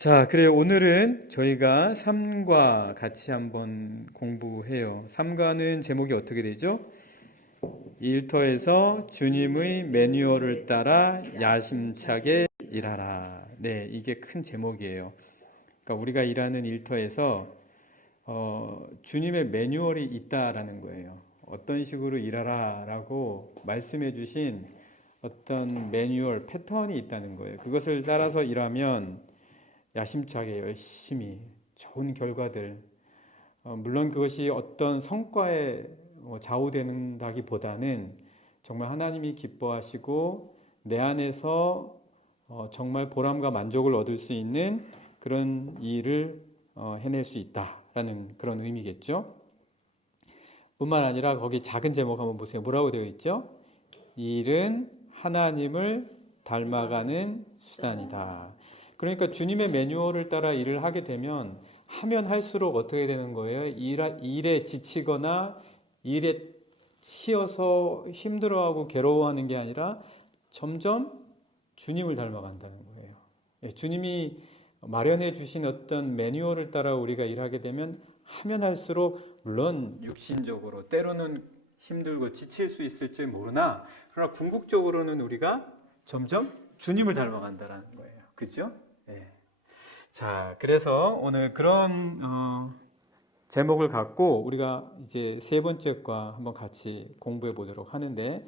자, 그래요. 오늘은 저희가 삼과 같이 한번 공부해요. 삼과는 제목이 어떻게 되죠? 일터에서 주님의 매뉴얼을 따라 야심차게 일하라. 네, 이게 큰 제목이에요. 그러니까 우리가 일하는 일터에서 주님의 매뉴얼이 있다라는 거예요. 어떤 식으로 일하라라고 말씀해 주신 어떤 매뉴얼, 패턴이 있다는 거예요. 그것을 따라서 일하면 야심차게 열심히 좋은 결과들, 물론 그것이 어떤 성과에 좌우된다기보다는 정말 하나님이 기뻐하시고 내 안에서 정말 보람과 만족을 얻을 수 있는 그런 일을 해낼 수 있다라는 그런 의미겠죠. 뿐만 아니라 거기 작은 제목 한번 보세요. 뭐라고 되어 있죠? 이 일은 하나님을 닮아가는 수단이다. 그러니까 주님의 매뉴얼을 따라 일을 하게 되면 하면 할수록 어떻게 되는 거예요? 일에 지치거나 일에 치여서 힘들어하고 괴로워하는 게 아니라 점점 주님을 닮아간다는 거예요. 예, 주님이 마련해 주신 어떤 매뉴얼을 따라 우리가 일하게 되면 하면 할수록 물론 육신적으로 때로는 힘들고 지칠 수 있을지 모르나 그러나 궁극적으로는 우리가 점점 주님을 닮아간다는 거예요. 그죠? 예. 자, 그래서 오늘 그런 제목을 갖고 우리가 이제 세 번째 과 한번 같이 공부해 보도록 하는데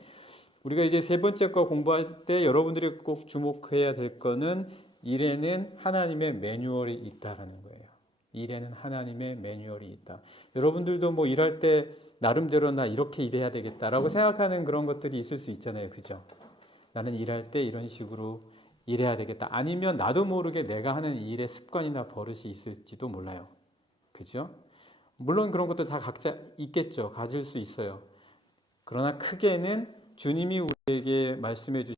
우리가 이제 세 번째 과 공부할 때 여러분들이 꼭 주목해야 될 거는 일에는 하나님의 매뉴얼이 있다라는 거예요. 일에는 하나님의 매뉴얼이 있다. 여러분들도 뭐 일할 때 나름대로 나 이렇게 일해야 되겠다라고 생각하는 그런 것들이 있을 수 있잖아요. 그죠? 나는 일할 때 이런 식으로 일해야 되겠다. 아니면 나도 모르게 내가 하는 일의 습관이나 버릇이 있을지도 몰라요. 그죠? 물론 그런 것도 다 각자 있겠죠. 가질 수 있어요. 그러나 크게는 주님이 우리에게 말씀해 주신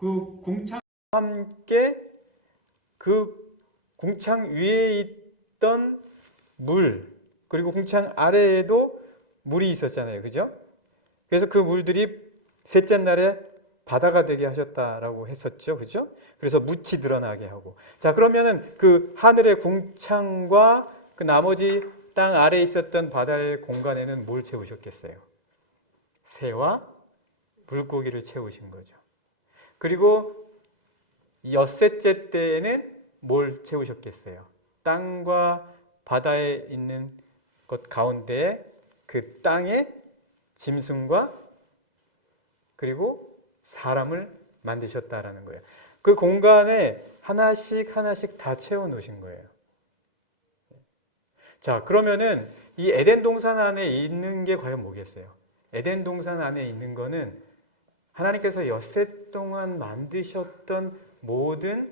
그 궁창과 함께 그 궁창 위에 있던 물, 그리고 궁창 아래에도 물이 있었잖아요. 그죠? 그래서 그 물들이 셋째 날에 바다가 되게 하셨다라고 했었죠. 그죠? 그래서 묻이 드러나게 하고. 자, 그러면은 그 하늘의 궁창과 그 나머지 땅 아래에 있었던 바다의 공간에는 뭘 채우셨겠어요? 새와 물고기를 채우신 거죠. 그리고 엿새째 때에는 뭘 채우셨겠어요? 땅과 바다에 있는 것 가운데 그 땅에 짐승과 그리고 사람을 만드셨다라는 거예요. 그 공간에 하나씩 하나씩 다 채워 놓으신 거예요. 자, 그러면은 이 에덴 동산 안에 있는 게 과연 뭐겠어요? 에덴 동산 안에 있는 거는 하나님께서 엿새 동안 만드셨던 모든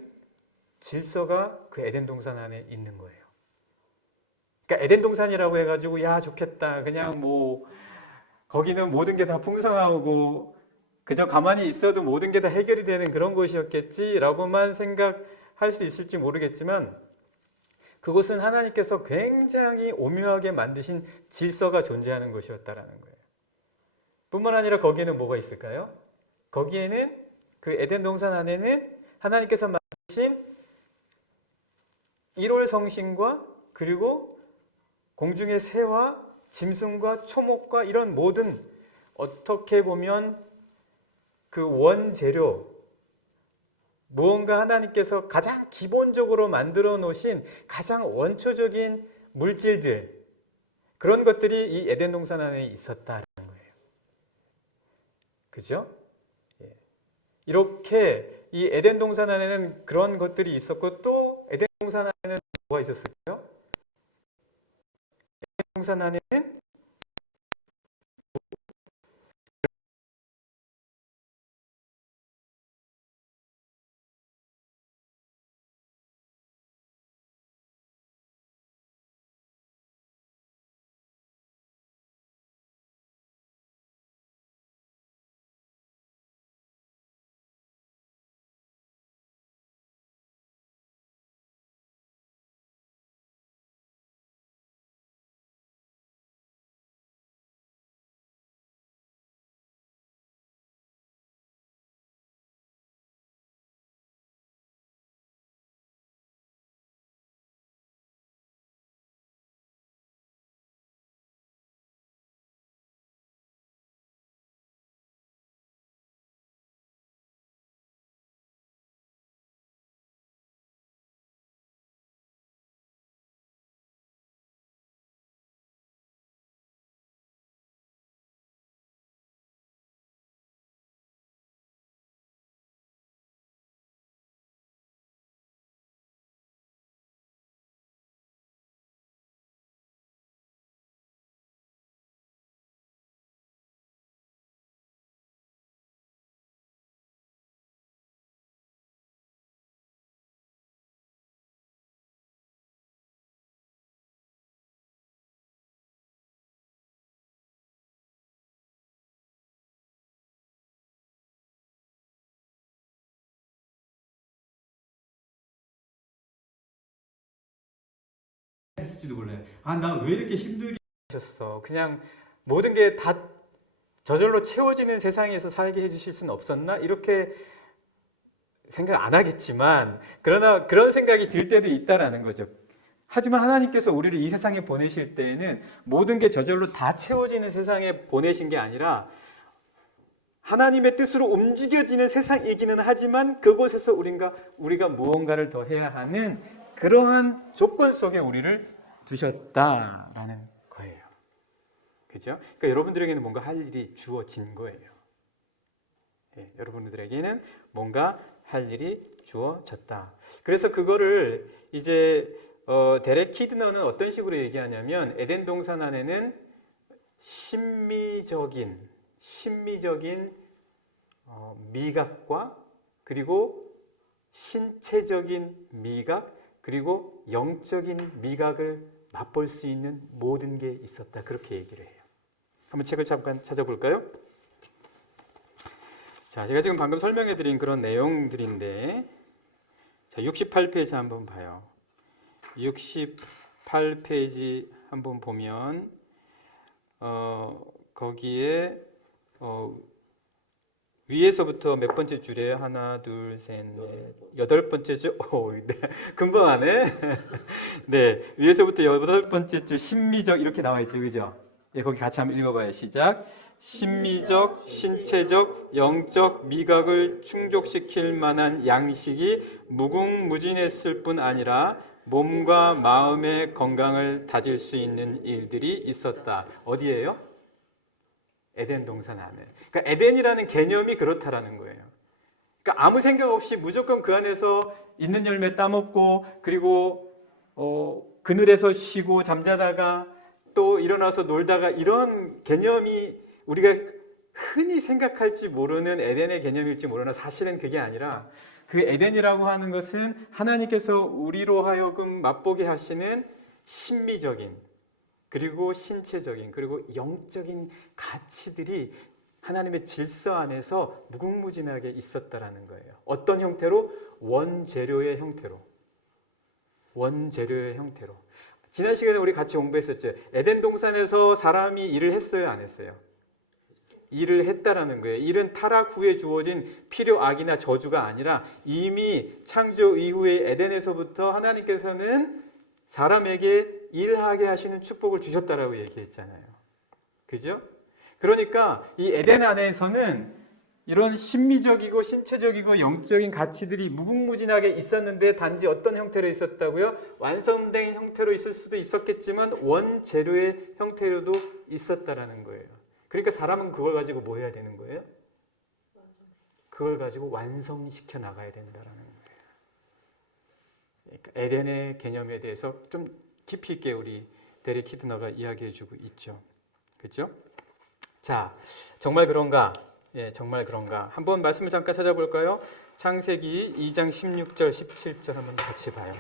질서가 그 에덴 동산 안에 있는 거예요. 그러니까 에덴 동산이라고 해가지고 야 좋겠다. 그냥 뭐 거기는 모든 게 다 풍성하고 그저 가만히 있어도 모든 게 다 해결이 되는 그런 곳이었겠지라고만 생각할 수 있을지 모르겠지만 그곳은 하나님께서 굉장히 오묘하게 만드신 질서가 존재하는 곳이었다라는 거예요. 뿐만 아니라 거기에는 뭐가 있을까요? 거기에는 그 에덴 동산 안에는 하나님께서 만드신 일월 성신과 그리고 공중의 새와 짐승과 초목과 이런 모든 어떻게 보면 그 원재료 무언가 하나님께서 가장 기본적으로 만들어 놓으신 가장 원초적인 물질들 그런 것들이 이 에덴 동산 안에 있었다는 거예요. 그죠? 예. 이렇게 이 에덴 동산 안에는 그런 것들이 있었고 또 에덴 동산 안에는 뭐가 있었을까요? 에덴 동산 안에는 했을지도 몰라요. 아, 나 왜 이렇게 힘들게 하셨어? 그냥 모든 게 다 저절로 채워지는 세상에서 살게 해주실 수는 없었나? 이렇게 생각 안 하겠지만 그러나 그런 생각이 들 때도 있다라는 거죠. 하지만 하나님께서 우리를 이 세상에 보내실 때에는 모든 게 저절로 다 채워지는 세상에 보내신 게 아니라 하나님의 뜻으로 움직여지는 세상이기는 하지만 그곳에서 우리가 무언가를 더 해야 하는 그러한 조건 속에 우리를 두셨다라는 거예요. 그죠? 그러니까 여러분들에게는 뭔가 할 일이 주어진 거예요. 예, 여러분들에게는 뭔가 할 일이 주어졌다. 그래서 그거를 이제 데렉 키드너는 어떤 식으로 얘기하냐면 에덴 동산 안에는 심미적인 미각과 그리고 신체적인 미각 그리고 영적인 미각을 맛볼 수 있는 모든 게 있었다. 그렇게 얘기를 해요. 한번 책을 잠깐 찾아볼까요? 자, 제가 지금 방금 설명해 드린 그런 내용들인데, 자, 68페이지 한번 봐요. 68페이지 한번 보면 거기에 위에서부터 몇 번째 줄이에요? 하나, 둘, 셋, 넷, 여덟 번째 줄. 오, 네, 금방 하네. 네, 위에서부터 여덟 번째 줄 심미적 이렇게 나와 있죠, 그죠? 예, 거기 같이 한번 읽어봐요. 시작. 심미적, 신체적, 영적 미각을 충족시킬 만한 양식이 무궁무진했을 뿐 아니라 몸과 마음의 건강을 다질 수 있는 일들이 있었다. 어디예요? 에덴 동산 안에. 그러니까 에덴이라는 개념이 그렇다라는 거예요. 그러니까 아무 생각 없이 무조건 그 안에서 있는 열매 따먹고, 그리고 그늘에서 쉬고 잠자다가 또 일어나서 놀다가, 이런 개념이 우리가 흔히 생각할지 모르는 에덴의 개념일지 모르나 사실은 그게 아니라, 그 에덴이라고 하는 것은 하나님께서 우리로 하여금 맛보게 하시는 신비적인, 그리고 신체적인, 그리고 영적인 가치들이 하나님의 질서 안에서 무궁무진하게 있었다라는 거예요. 어떤 형태로? 원재료의 형태로. 원재료의 형태로. 지난 시간에 우리 같이 공부했었죠. 에덴 동산에서 사람이 일을 했어요, 안 했어요? 일을 했다라는 거예요. 일은 타락 후에 주어진 필요, 악이나 저주가 아니라 이미 창조 이후에 에덴에서부터 하나님께서는 사람에게 일하게 하시는 축복을 주셨다라고 얘기했잖아요. 그죠? 그러니까 이 에덴 안에서는 이런 심미적이고 신체적이고 영적인 가치들이 무궁무진하게 있었는데, 단지 어떤 형태로 있었다고요? 완성된 형태로 있을 수도 있었겠지만 원재료의 형태로도 있었다라는 거예요. 그러니까 사람은 그걸 가지고 뭐 해야 되는 거예요? 그걸 가지고 완성시켜 나가야 된다라는 거예요. 그러니까 에덴의 개념에 대해서 좀 깊이 있게 우리 데릭 키드너가 이야기해주고 있죠. 그렇죠? 자, 정말 그런가? 예, 정말 그런가? 한번 말씀을 잠깐 찾아볼까요? 창세기 2장 16절, 17절 한번 같이 봐요.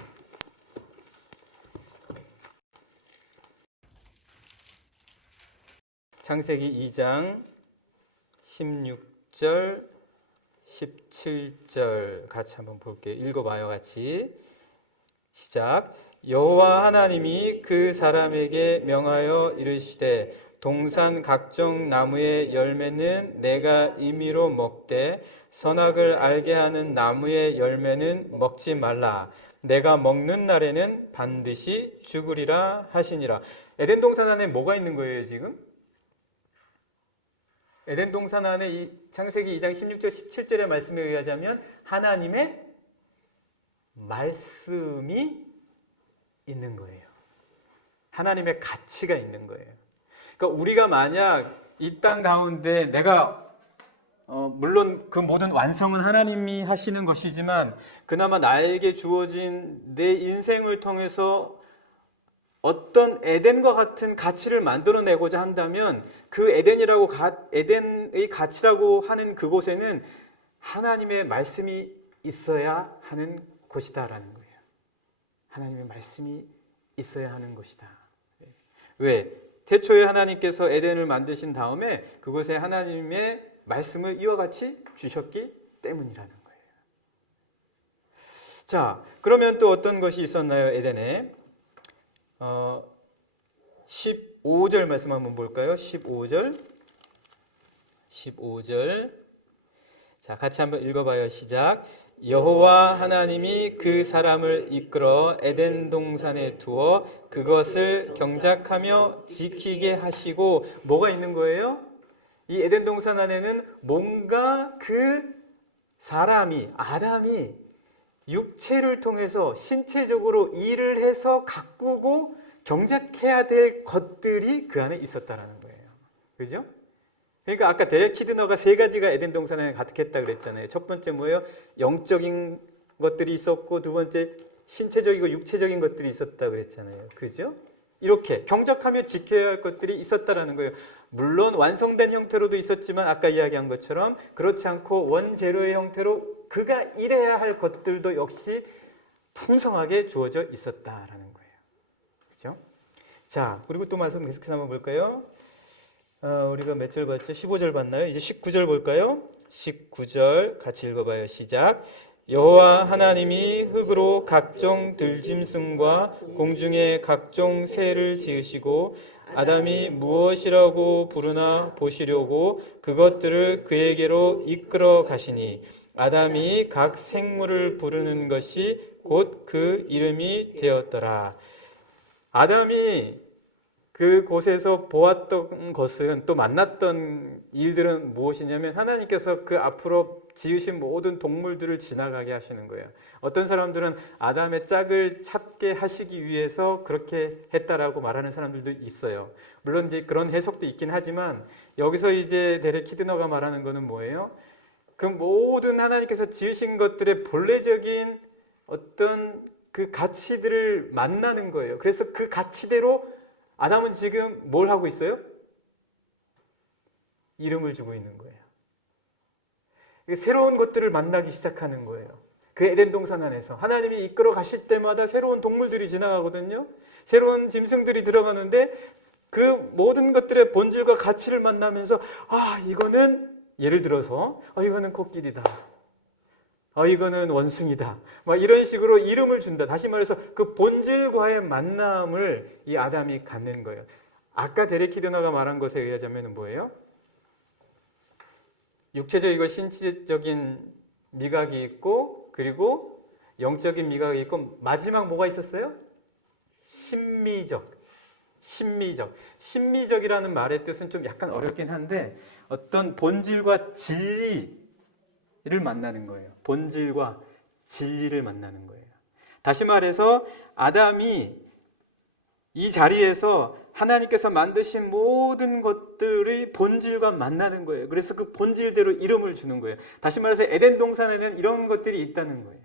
창세기 2장 16절, 17절 같이 한번 볼게요. 읽어봐요, 같이. 시작. 여호와 하나님이 그 사람에게 명하여 이르시되 동산 각종 나무의 열매는 내가 임의로 먹되 선악을 알게 하는 나무의 열매는 먹지 말라. 내가 먹는 날에는 반드시 죽으리라 하시니라. 에덴 동산 안에 뭐가 있는 거예요, 지금? 에덴 동산 안에 이 창세기 2장 16절 17절의 말씀에 의하자면 하나님의 말씀이 있는 거예요. 하나님의 가치가 있는 거예요. 그러니까 우리가 만약 이 땅 가운데 내가 물론 그 모든 완성은 하나님이 하시는 것이지만 그나마 나에게 주어진 내 인생을 통해서 어떤 에덴과 같은 가치를 만들어내고자 한다면 그 에덴의 가치라고 하는 그곳에는 하나님의 말씀이 있어야 하는 곳이다라는 거예요. 하나님의 말씀이 있어야 하는 것이다. 왜? 태초에 하나님께서 에덴을 만드신 다음에 그곳에 하나님의 말씀을 이와 같이 주셨기 때문이라는 거예요. 자, 그러면 또 어떤 것이 있었나요, 에덴에? 15절 말씀 한번 볼까요? 15절. 자, 같이 한번 읽어봐요. 시작. 여호와 하나님이 그 사람을 이끌어 에덴 동산에 두어 그것을 경작하며 지키게 하시고, 뭐가 있는 거예요? 이 에덴 동산 안에는 뭔가 그 사람이, 아담이 육체를 통해서 신체적으로 일을 해서 가꾸고 경작해야 될 것들이 그 안에 있었다라는 거예요. 그죠? 그러니까 아까 데렉 키드너가 세 가지가 에덴 동산에 가득했다 그랬잖아요. 첫 번째 뭐예요? 영적인 것들이 있었고, 두 번째 신체적이고 육체적인 것들이 있었다 그랬잖아요. 그죠? 이렇게 경작하며 지켜야 할 것들이 있었다라는 거예요. 물론 완성된 형태로도 있었지만 아까 이야기한 것처럼 그렇지 않고 원재료의 형태로 그가 일해야 할 것들도 역시 풍성하게 주어져 있었다라는 거예요. 그죠? 자, 그리고 또 말씀 계속해서 한번 볼까요? 우리가 몇 절 봤죠? 15절 봤나요? 이제 19절 볼까요? 19절 같이 읽어봐요. 시작. 여호와 하나님이 흙으로 각종 들짐승과 공중의 각종 새를 지으시고 아담이 무엇이라고 부르나 보시려고 그것들을 그에게로 이끌어 가시니 아담이 각 생물을 부르는 것이 곧 그 이름이 되었더라. 아담이 그곳에서 보았던 것은, 또 만났던 일들은 무엇이냐면 하나님께서 그 앞으로 지으신 모든 동물들을 지나가게 하시는 거예요. 어떤 사람들은 아담의 짝을 찾게 하시기 위해서 그렇게 했다라고 말하는 사람들도 있어요. 물론 이제 그런 해석도 있긴 하지만 여기서 이제 데렉 키드너가 말하는 거는 뭐예요? 그 모든 하나님께서 지으신 것들의 본래적인 어떤 그 가치들을 만나는 거예요. 그래서 그 가치대로 아담은 지금 뭘 하고 있어요? 이름을 주고 있는 거예요. 새로운 것들을 만나기 시작하는 거예요. 그 에덴 동산 안에서 하나님이 이끌어 가실 때마다 새로운 동물들이 지나가거든요. 새로운 짐승들이 들어가는데 그 모든 것들의 본질과 가치를 만나면서 이거는 예를 들어서 이거는 코끼리다. 이거는 원숭이다. 막 이런 식으로 이름을 준다. 다시 말해서 그 본질과의 만남을 이 아담이 갖는 거예요. 아까 데렉 키드너가 말한 것에 의하자면 뭐예요? 육체적이고 신체적인 미각이 있고 그리고 영적인 미각이 있고 마지막 뭐가 있었어요? 심미적이라는 말의 뜻은 좀 약간 어렵긴 한데 어떤 본질과 진리를 만나는 거예요. 본질과 진리를 만나는 거예요. 다시 말해서 아담이 이 자리에서 하나님께서 만드신 모든 것들의 본질과 만나는 거예요. 그래서 그 본질대로 이름을 주는 거예요. 다시 말해서 에덴 동산에는 이런 것들이 있다는 거예요.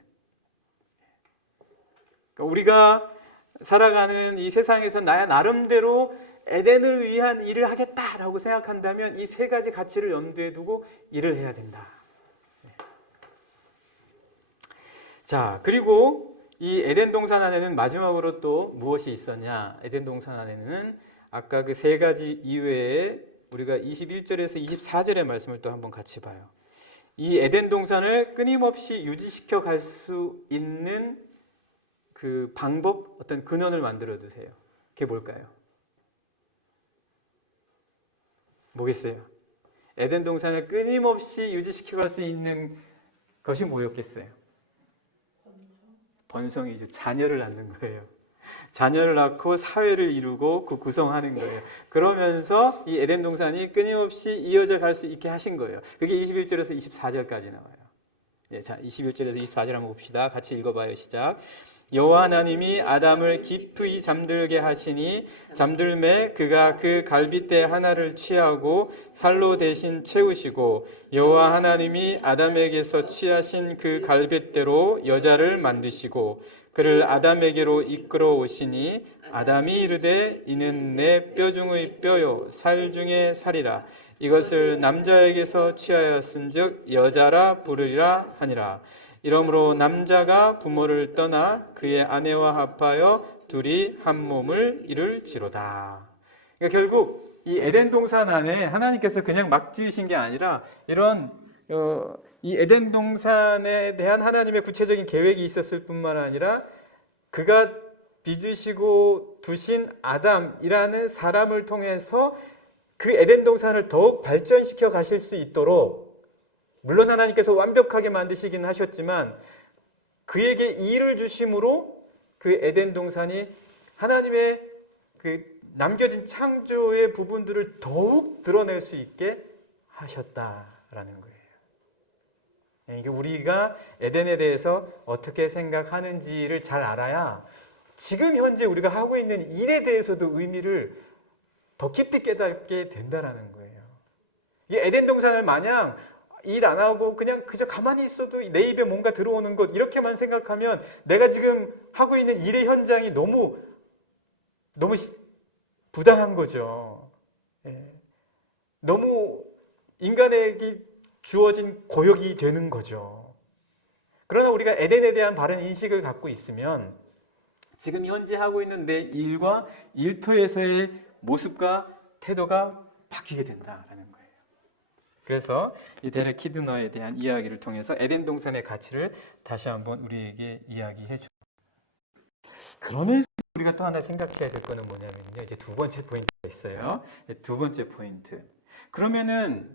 그러니까 우리가 살아가는 이 세상에서 나야 나름대로 에덴을 위한 일을 하겠다라고 생각한다면 이 세 가지 가치를 염두에 두고 일을 해야 된다. 자, 그리고 이 에덴 동산 안에는 마지막으로 또 무엇이 있었냐? 에덴 동산 안에는 아까 그 세 가지 이외에 우리가 21절에서 24절의 말씀을 또 한번 같이 봐요. 이 에덴 동산을 끊임없이 유지시켜 갈 수 있는 그 방법, 어떤 근원을 만들어 두세요. 그게 뭘까요? 뭐겠어요? 에덴 동산을 끊임없이 유지시켜 갈 수 있는 것이 뭐였겠어요? 번성이죠. 자녀를 낳는 거예요. 자녀를 낳고 사회를 이루고 그 구성하는 거예요. 그러면서 이 에덴 동산이 끊임없이 이어져 갈 수 있게 하신 거예요. 그게 21절에서 24절까지 나와요. 자, 21절에서 24절 한번 봅시다. 같이 읽어봐요. 시작. 여호와 하나님이 아담을 깊이 잠들게 하시니 잠들매 그가 그 갈빗대 하나를 취하고 살로 대신 채우시고 여호와 하나님이 아담에게서 취하신 그 갈빗대로 여자를 만드시고 그를 아담에게로 이끌어 오시니 아담이 이르되 이는 내 뼈 중의 뼈요 살 중의 살이라 이것을 남자에게서 취하였은즉 여자라 부르리라 하니라. 이러므로 남자가 부모를 떠나 그의 아내와 합하여 둘이 한 몸을 이룰지로다. 그러니까 결국 이 에덴 동산 안에 하나님께서 그냥 막 지으신 게 아니라 이런 이 에덴 동산에 대한 하나님의 구체적인 계획이 있었을 뿐만 아니라 그가 빚으시고 두신 아담이라는 사람을 통해서 그 에덴 동산을 더욱 발전시켜 가실 수 있도록 물론 하나님께서 완벽하게 만드시긴 하셨지만 그에게 일을 주심으로 그 에덴 동산이 하나님의 그 남겨진 창조의 부분들을 더욱 드러낼 수 있게 하셨다라는 거예요. 그러니까 우리가 에덴에 대해서 어떻게 생각하는지를 잘 알아야 지금 현재 우리가 하고 있는 일에 대해서도 의미를 더 깊이 깨닫게 된다라는 거예요. 이 에덴 동산을 마냥 일 안 하고 그냥 그저 가만히 있어도 내 입에 뭔가 들어오는 것 이렇게만 생각하면 내가 지금 하고 있는 일의 현장이 너무 부당한 거죠. 너무 인간에게 주어진 고역이 되는 거죠. 그러나 우리가 에덴에 대한 바른 인식을 갖고 있으면 지금 현재 하고 있는 내 일과 일터에서의 모습과 태도가 바뀌게 된다라는 거예요. 그래서 이 데렉 키드너에 대한 이야기를 통해서 에덴 동산의 가치를 다시 한번 우리에게 이야기해 주. 그러면서 우리가 또 하나 생각해야 될 거는 뭐냐면요. 이제 두 번째 포인트가 있어요. 두 번째 포인트. 그러면은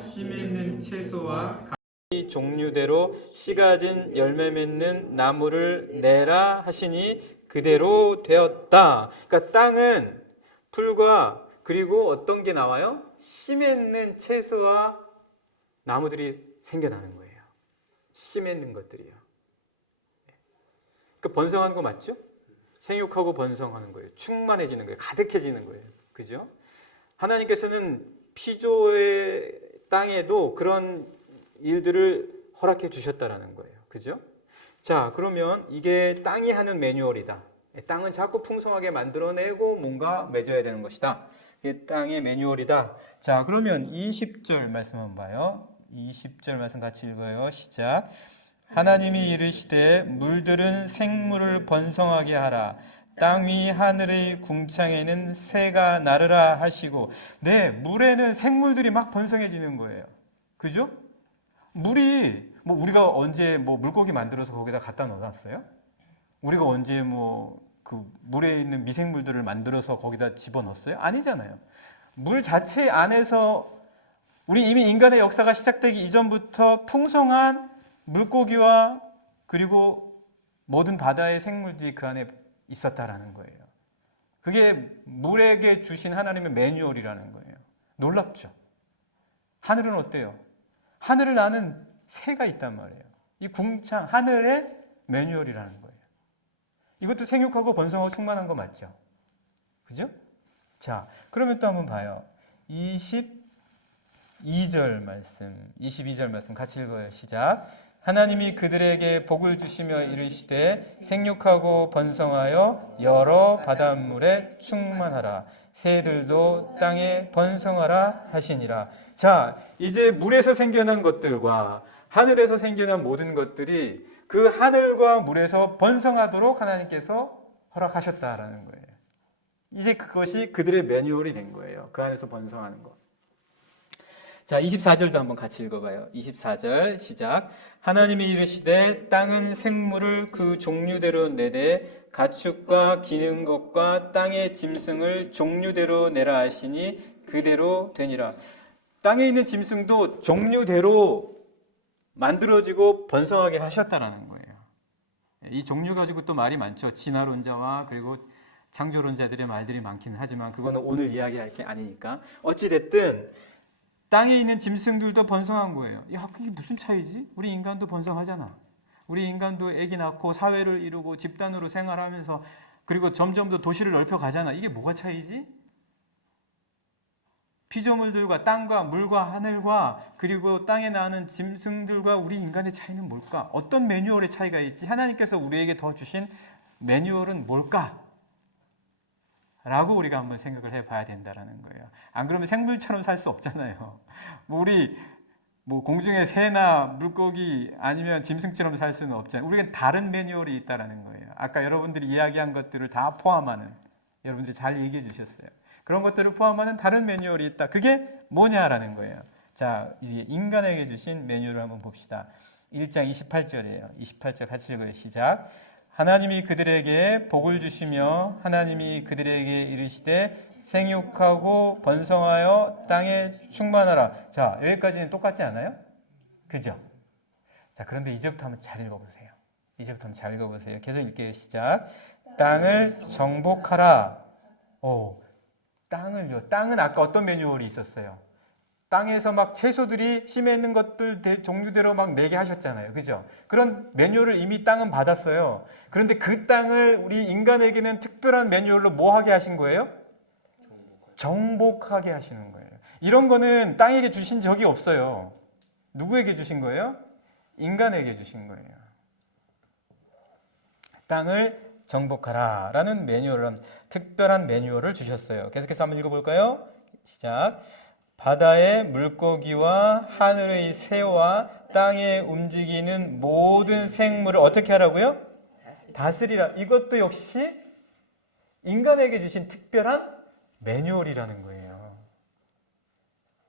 씨 맺는 채소와 이 종류대로 씨 가진 열매 맺는 나무를 내라 하시니 그대로 되었다. 그러니까 땅은 풀과 그리고 어떤 게 나와요? 씨 맺는 채소와 나무들이 생겨나는 거예요. 씨 맺는 것들이요. 그 번성하는 거 맞죠? 생육하고 번성하는 거예요. 충만해지는 거예요. 가득해지는 거예요. 그죠? 하나님께서는 피조의 땅에도 그런 일들을 허락해 주셨다라는 거예요. 그죠? 자, 그러면 이게 땅이 하는 매뉴얼이다. 땅은 자꾸 풍성하게 만들어내고 뭔가 맺어야 되는 것이다. 이게 땅의 매뉴얼이다. 자, 그러면 20절 말씀 한번 봐요. 20절 말씀 같이 읽어요. 시작. 하나님이 이르시되 물들은 생물을 번성하게 하라. 땅 위 하늘의 궁창에는 새가 나르라 하시고, 네, 물에는 생물들이 막 번성해지는 거예요. 그죠? 물이 뭐 우리가 언제 뭐 물고기 만들어서 거기다 갖다 넣어놨어요? 우리가 언제 뭐 그 물에 있는 미생물들을 만들어서 거기다 집어넣었어요? 아니잖아요. 물 자체 안에서 우리 이미 인간의 역사가 시작되기 이전부터 풍성한 물고기와 그리고 모든 바다의 생물들이 그 안에 있었다라는 거예요. 그게 물에게 주신 하나님의 매뉴얼이라는 거예요. 놀랍죠? 하늘은 어때요? 하늘을 나는 새가 있단 말이에요. 이 궁창, 하늘의 매뉴얼이라는 거예요. 이것도 생육하고 번성하고 충만한 거 맞죠? 그죠? 자, 그러면 또 한번 봐요. 22절 말씀 같이 읽어요. 시작. 하나님이 그들에게 복을 주시며 이르시되 생육하고 번성하여 여러 바닷물에 충만하라. 새들도 땅에 번성하라 하시니라. 자, 이제 물에서 생겨난 것들과 하늘에서 생겨난 모든 것들이 그 하늘과 물에서 번성하도록 하나님께서 허락하셨다라는 거예요. 이제 그것이 그들의 매뉴얼이 된 거예요. 그 안에서 번성하는 것. 자, 24절도 한번 같이 읽어봐요. 24절 시작. 하나님이 이르시되 땅은 생물을 그 종류대로 내되 가축과 기는 것과 땅의 짐승을 종류대로 내라 하시니 그대로 되니라. 땅에 있는 짐승도 종류대로 만들어지고 번성하게 하셨다라는 거예요. 이 종류 가지고 또 말이 많죠. 진화론자와 그리고 창조론자들의 말들이 많기는 하지만 그거는 오늘 이야기할 게 아니니까. 어찌됐든 땅에 있는 짐승들도 번성한 거예요. 야, 그게 무슨 차이지? 우리 인간도 번성하잖아. 우리 인간도 아기 낳고 사회를 이루고 집단으로 생활하면서 그리고 점점 더 도시를 넓혀 가잖아. 이게 뭐가 차이지? 피조물들과 땅과 물과 하늘과 그리고 땅에 나는 짐승들과 우리 인간의 차이는 뭘까? 어떤 매뉴얼의 차이가 있지? 하나님께서 우리에게 더 주신 매뉴얼은 뭘까? 라고 우리가 한번 생각을 해봐야 된다는 거예요. 안 그러면 생물처럼 살 수 없잖아요. 우리 공중의 새나 물고기 아니면 짐승처럼 살 수는 없잖아요. 우리가 다른 매뉴얼이 있다는 거예요. 아까 여러분들이 이야기한 것들을 다 포함하는, 여러분들이 잘 얘기해 주셨어요. 그런 것들을 포함하는 다른 매뉴얼이 있다. 그게 뭐냐라는 거예요. 자, 이제 인간에게 주신 매뉴얼을 한번 봅시다. 1장 28절이에요. 28절 같이 읽어요. 시작. 하나님이 그들에게 복을 주시며 하나님이 그들에게 이르시되 생육하고 번성하여 땅에 충만하라. 자, 여기까지는 똑같지 않아요? 그죠? 자, 그런데 이제부터 한번 잘 읽어보세요. 이제부터 한번 잘 읽어보세요. 계속 읽게요. 시작. 땅을 정복하라. 땅을요. 땅은 아까 어떤 매뉴얼이 있었어요? 땅에서 막 채소들이 심해 있는 것들 종류대로 막 내게 하셨잖아요. 그죠? 그런 매뉴얼을 이미 땅은 받았어요. 그런데 그 땅을 우리 인간에게는 특별한 매뉴얼로 뭐 하게 하신 거예요? 정복하게 하시는 거예요. 이런 거는 땅에게 주신 적이 없어요. 누구에게 주신 거예요? 인간에게 주신 거예요. 땅을 정복하라 라는 매뉴얼, 특별한 매뉴얼을 주셨어요. 계속해서 한번 읽어볼까요? 시작. 바다의 물고기와 하늘의 새와 땅에 움직이는 모든 생물을 어떻게 하라고요? 다스리라. 이것도 역시 인간에게 주신 특별한 매뉴얼이라는 거예요.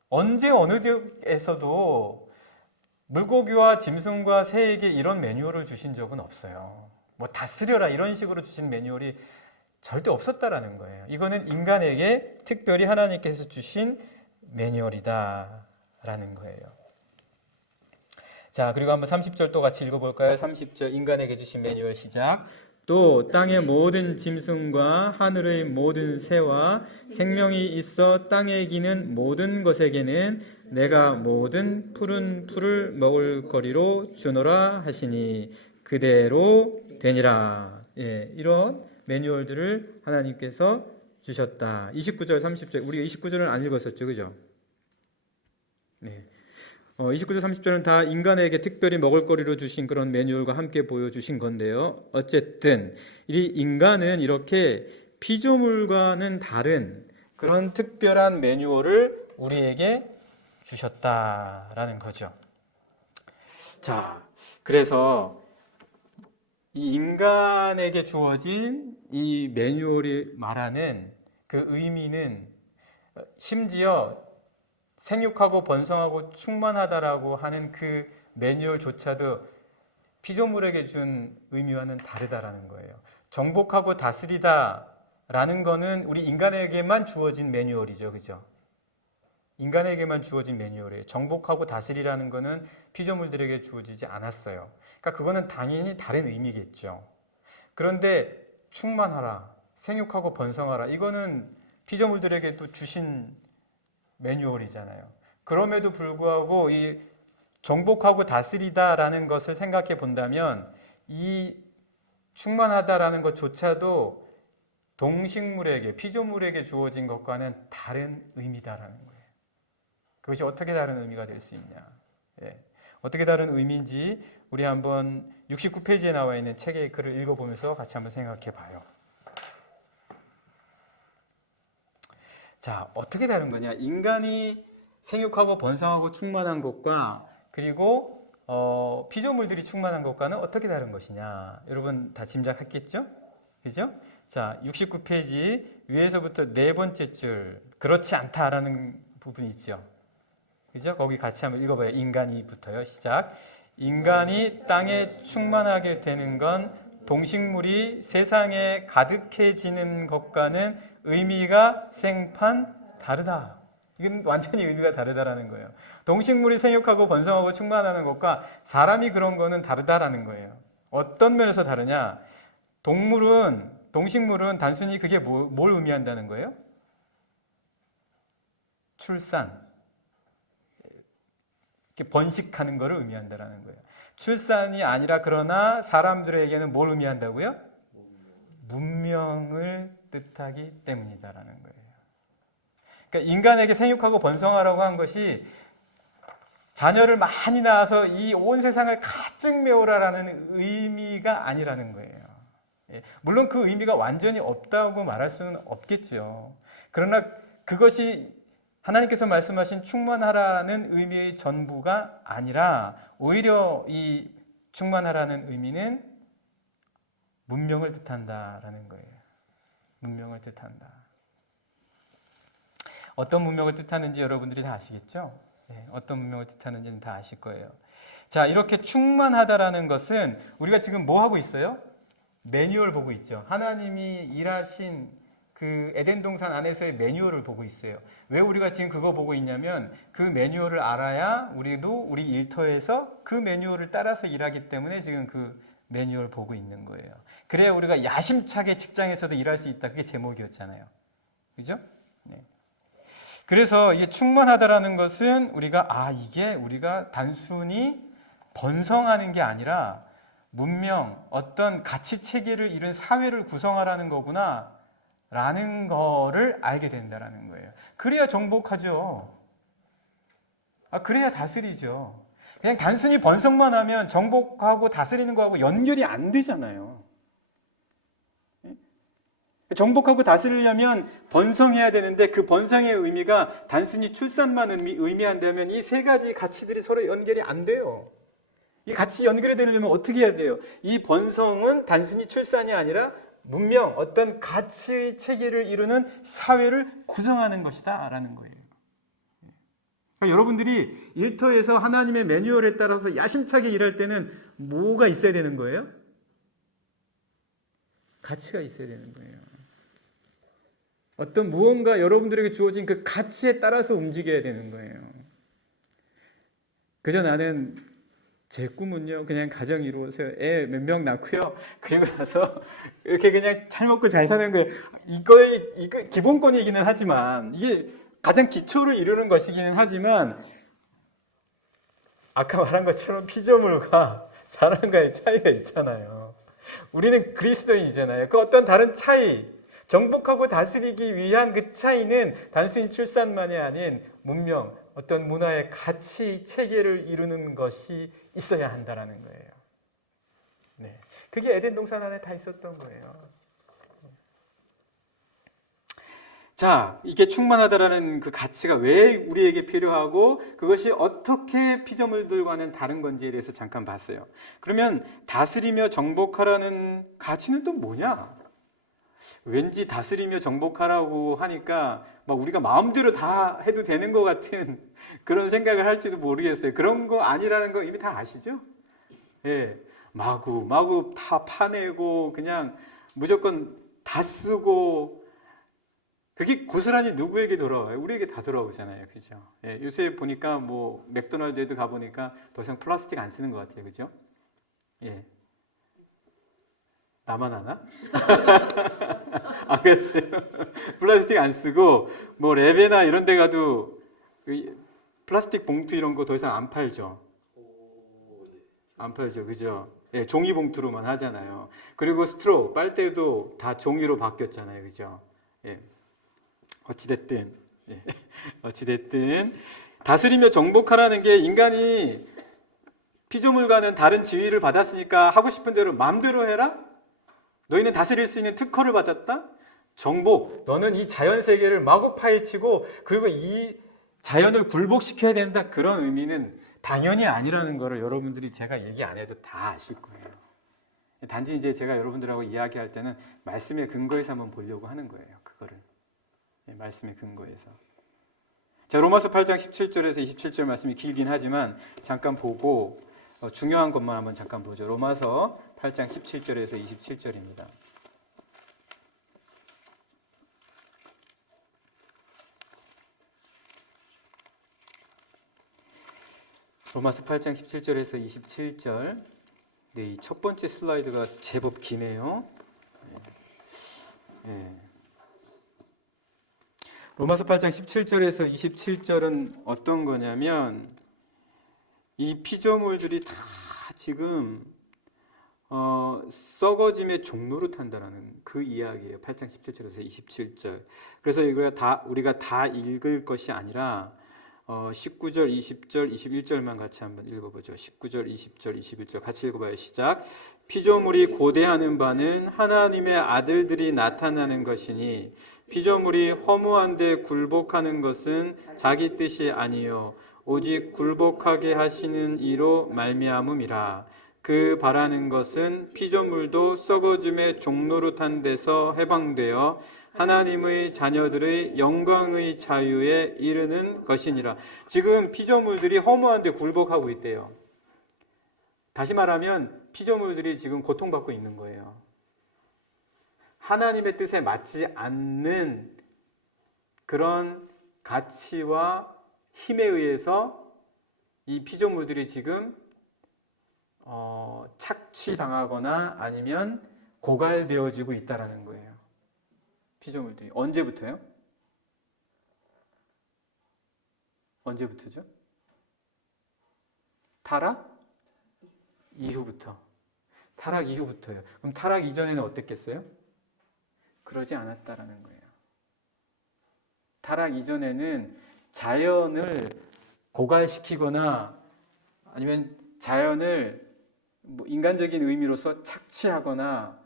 언제 어느 지역에서도 물고기와 짐승과 새에게 이런 매뉴얼을 주신 적은 없어요. 뭐 다스려라 이런 식으로 주신 매뉴얼이 절대 없었다라는 거예요. 이거는 인간에게 특별히 하나님께서 주신 매뉴얼이다 라는 거예요. 자, 그리고 한번 30절 또 같이 읽어볼까요? 30절 인간에게 주신 매뉴얼 시작. 또 땅의 모든 짐승과 하늘의 모든 새와 생명이 있어 땅에 기는 모든 것에게는 내가 모든 푸른 풀을 먹을 거리로 주노라 하시니 그대로 되니라. 예, 이런 매뉴얼들을 하나님께서 주셨다. 29절, 30절. 우리 29절은 안 읽었었죠. 그죠? 네. 29절, 30절은 다 인간에게 특별히 먹을거리로 주신 그런 매뉴얼과 함께 보여주신 건데요. 어쨌든 이 인간은 이렇게 피조물과는 다른 그런 특별한 매뉴얼을 우리에게 주셨다라는 거죠. 자, 그래서 이 인간에게 주어진 이 매뉴얼이 말하는 그 의미는 심지어 생육하고 번성하고 충만하다라고 하는 그 매뉴얼조차도 피조물에게 준 의미와는 다르다라는 거예요. 정복하고 다스리다라는 거는 우리 인간에게만 주어진 매뉴얼이죠. 그죠? 인간에게만 주어진 매뉴얼이에요. 정복하고 다스리라는 거는 피조물들에게 주어지지 않았어요. 그러니까 그거는 당연히 다른 의미겠죠. 그런데 충만하라, 생육하고 번성하라, 이거는 피조물들에게도 주신 매뉴얼이잖아요. 그럼에도 불구하고 이 정복하고 다스리다라는 것을 생각해 본다면 이 충만하다라는 것조차도 동식물에게, 피조물에게 주어진 것과는 다른 의미다라는 거예요. 그것이 어떻게 다른 의미가 될 수 있냐? 예. 어떻게 다른 의미인지 우리 한번 69페이지에 나와 있는 책의 글을 읽어보면서 같이 한번 생각해 봐요. 자, 어떻게 다른 거냐? 인간이 생육하고 번성하고 충만한 것과 그리고 피조물들이 충만한 것과는 어떻게 다른 것이냐? 여러분 다 짐작했겠죠? 그죠? 자, 69페이지 위에서부터 네 번째 줄, 그렇지 않다라는 부분이 있죠. 그죠? 거기 같이 한번 읽어봐요. 인간이부터요. 시작. 인간이 땅에 충만하게 되는 건 동식물이 세상에 가득해지는 것과는 의미가 생판 다르다. 이건 완전히 의미가 다르다라는 거예요. 동식물이 생육하고 번성하고 충만하는 것과 사람이 그런 거는 다르다라는 거예요. 어떤 면에서 다르냐? 동식물은 단순히 그게 뭘 의미한다는 거예요? 출산, 이렇게 번식하는 것을 의미한다는 거예요. 출산이 아니라 그러나 사람들에게는 뭘 의미한다고요? 문명을 뜻하기 때문이다라는 거예요. 그러니까 인간에게 생육하고 번성하라고 한 것이 자녀를 많이 낳아서 이 온 세상을 가득 메우라라는 의미가 아니라는 거예요. 물론 그 의미가 완전히 없다고 말할 수는 없겠죠. 그러나 그것이 하나님께서 말씀하신 충만하라는 의미의 전부가 아니라 오히려 이 충만하라는 의미는 문명을 뜻한다라는 거예요. 문명을 뜻한다. 어떤 문명을 뜻하는지 여러분들이 다 아시겠죠? 네, 어떤 문명을 뜻하는지는 다 아실 거예요. 자, 이렇게 충만하다라는 것은 우리가 지금 뭐 하고 있어요? 매뉴얼 보고 있죠. 하나님이 일하신 그 에덴 동산 안에서의 매뉴얼을 보고 있어요. 왜 우리가 지금 그거 보고 있냐면 그 매뉴얼을 알아야 우리도 우리 일터에서 그 매뉴얼을 따라서 일하기 때문에 지금 그 매뉴얼 보고 있는 거예요. 그래야 우리가 야심차게 직장에서도 일할 수 있다. 그게 제목이었잖아요. 그죠? 네. 그래서 이게 충만하다라는 것은 이게 우리가 단순히 번성하는 게 아니라 문명, 어떤 가치 체계를 이룬 사회를 구성하라는 거구나 라는 거를 알게 된다라는 거예요. 그래야 정복하죠. 그래야 다스리죠. 그냥 단순히 번성만 하면 정복하고 다스리는 거하고 연결이 안 되잖아요. 정복하고 다스리려면 번성해야 되는데 그 번성의 의미가 단순히 출산만 의미한다면 이 세 가지 가치들이 서로 연결이 안 돼요. 이 같이 연결이 되려면 어떻게 해야 돼요? 이 번성은 단순히 출산이 아니라 문명, 어떤 가치 체계를 이루는 사회를 구성하는 것이다 라는 거예요. 그러니까 여러분들이 일터에서 하나님의 매뉴얼에 따라서 야심차게 일할 때는 뭐가 있어야 되는 거예요? 가치가 있어야 되는 거예요. 어떤 무언가 여러분들에게 주어진 그 가치에 따라서 움직여야 되는 거예요. 그저 나는 제 꿈은요, 그냥 가정 이루어서 애 몇 명 낳고요. 그리고 나서 이렇게 그냥 잘 먹고 잘 사는 거예요. 이거 기본권이기는 하지만, 이게 가장 기초를 이루는 것이기는 하지만, 아까 말한 것처럼 피조물과 사람과의 차이가 있잖아요. 우리는 그리스도인이잖아요. 그 어떤 다른 차이, 정복하고 다스리기 위한 그 차이는 단순히 출산만이 아닌 문명, 어떤 문화의 가치 체계를 이루는 것이 있어야 한다라는 거예요. 네, 그게 에덴 동산 안에 다 있었던 거예요. 자, 이게 충만하다라는 그 가치가 왜 우리에게 필요하고 그것이 어떻게 피조물들과는 다른 건지에 대해서 잠깐 봤어요. 그러면 다스리며 정복하라는 가치는 또 뭐냐? 왠지 다스리며 정복하라고 하니까 막 우리가 마음대로 다 해도 되는 것 같은 그런 생각을 할지도 모르겠어요. 그런 거 아니라는 거 이미 다 아시죠? 예, 마구 다 파내고 그냥 무조건 다 쓰고 그게 고스란히 누구에게 돌아와요? 우리에게 다 돌아오잖아요. 그죠? 예, 요새 보니까 뭐 맥도날드에도 가보니까 더 이상 플라스틱 안 쓰는 것 같아요. 그죠? 예. 나만 하나? 그랬어요. 플라스틱 안 쓰고 뭐 랩이나 이런 데 가도 플라스틱 봉투 이런 거 더 이상 안 팔죠. 안 팔죠. 그죠? 예, 종이 봉투로만 하잖아요. 그리고 스트로, 빨대도 다 종이로 바뀌었잖아요. 그죠? 예. 어찌됐든 다스리며 정복하라는 게 인간이 피조물과는 다른 지위를 받았으니까 하고 싶은 대로 마음대로 해라? 너희는 다스릴 수 있는 특허를 받았다? 정복, 너는 이 자연 세계를 마구 파헤치고 그리고 이 자연을 굴복시켜야 된다. 그런 의미는 당연히 아니라는 거를 여러분들이 제가 얘기 안 해도 다 아실 거예요. 단지 이제 제가 여러분들하고 이야기할 때는 말씀의 근거에서 한번 보려고 하는 거예요. 그거를. 말씀의 근거에서. 자, 로마서 8장 17절에서 27절 말씀이 길긴 하지만 잠깐 보고 중요한 것만 한번 잠깐 보죠. 로마서 8장 17절에서 27절입니다. 로마서 8장 17절에서 27절. 네, 이 첫 번째 슬라이드가 제법 기네요. 네. 로마서 8장 17절에서 27절은 어떤 거냐면 이 피조물들이 다 지금 썩어짐의 종로를 탄다라는 그 이야기예요. 8장 17절에서 27절. 그래서 이거 우리가 다 읽을 것이 아니라 19절, 20절, 21절만 같이 한번 읽어보죠. 19절, 20절, 21절 같이 읽어봐요. 시작. 피조물이 고대하는 바는 하나님의 아들들이 나타나는 것이니 피조물이 허무한데 굴복하는 것은 자기 뜻이 아니요 오직 굴복하게 하시는 이로 말미암음이라. 그 바라는 것은 피조물도 썩어짐의 종노릇한 데서 해방되어 하나님의 자녀들의 영광의 자유에 이르는 것이니라. 지금 피조물들이 허무한데 굴복하고 있대요. 다시 말하면 피조물들이 지금 고통받고 있는 거예요. 하나님의 뜻에 맞지 않는 그런 가치와 힘에 의해서 이 피조물들이 지금 착취당하거나 아니면 고갈되어지고 있다는 거예요. 피조물들이. 언제부터요? 언제부터죠? 타락 이후부터. 타락 이후부터요. 그럼 타락 이전에는 어땠겠어요? 그러지 않았다라는 거예요. 타락 이전에는 자연을 고갈시키거나 아니면 자연을 인간적인 의미로서 착취하거나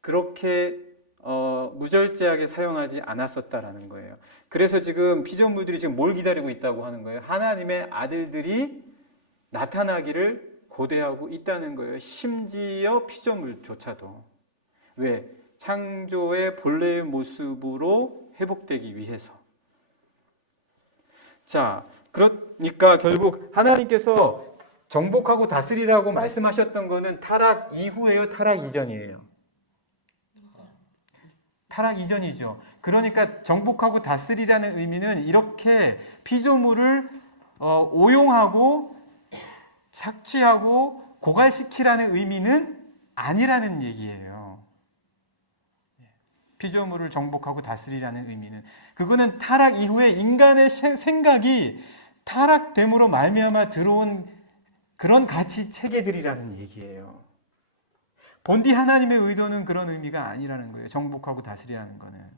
그렇게 무절제하게 사용하지 않았었다라는 거예요. 그래서 지금 피조물들이 지금 뭘 기다리고 있다고 하는 거예요? 하나님의 아들들이 나타나기를 고대하고 있다는 거예요. 심지어 피조물조차도. 왜? 창조의 본래의 모습으로 회복되기 위해서. 자, 그러니까 결국 하나님께서 정복하고 다스리라고 말씀하셨던 거는 타락 이후예요, 타락 이전이에요? 타락 이전이죠. 그러니까 정복하고 다스리라는 의미는 이렇게 피조물을 오용하고 착취하고 고갈시키라는 의미는 아니라는 얘기예요. 피조물을 정복하고 다스리라는 의미는 그거는 타락 이후에 인간의 생각이 타락됨으로 말미암아 들어온 그런 가치 체계들이라는 얘기예요. 본디 하나님의 의도는 그런 의미가 아니라는 거예요. 정복하고 다스리라는 거는.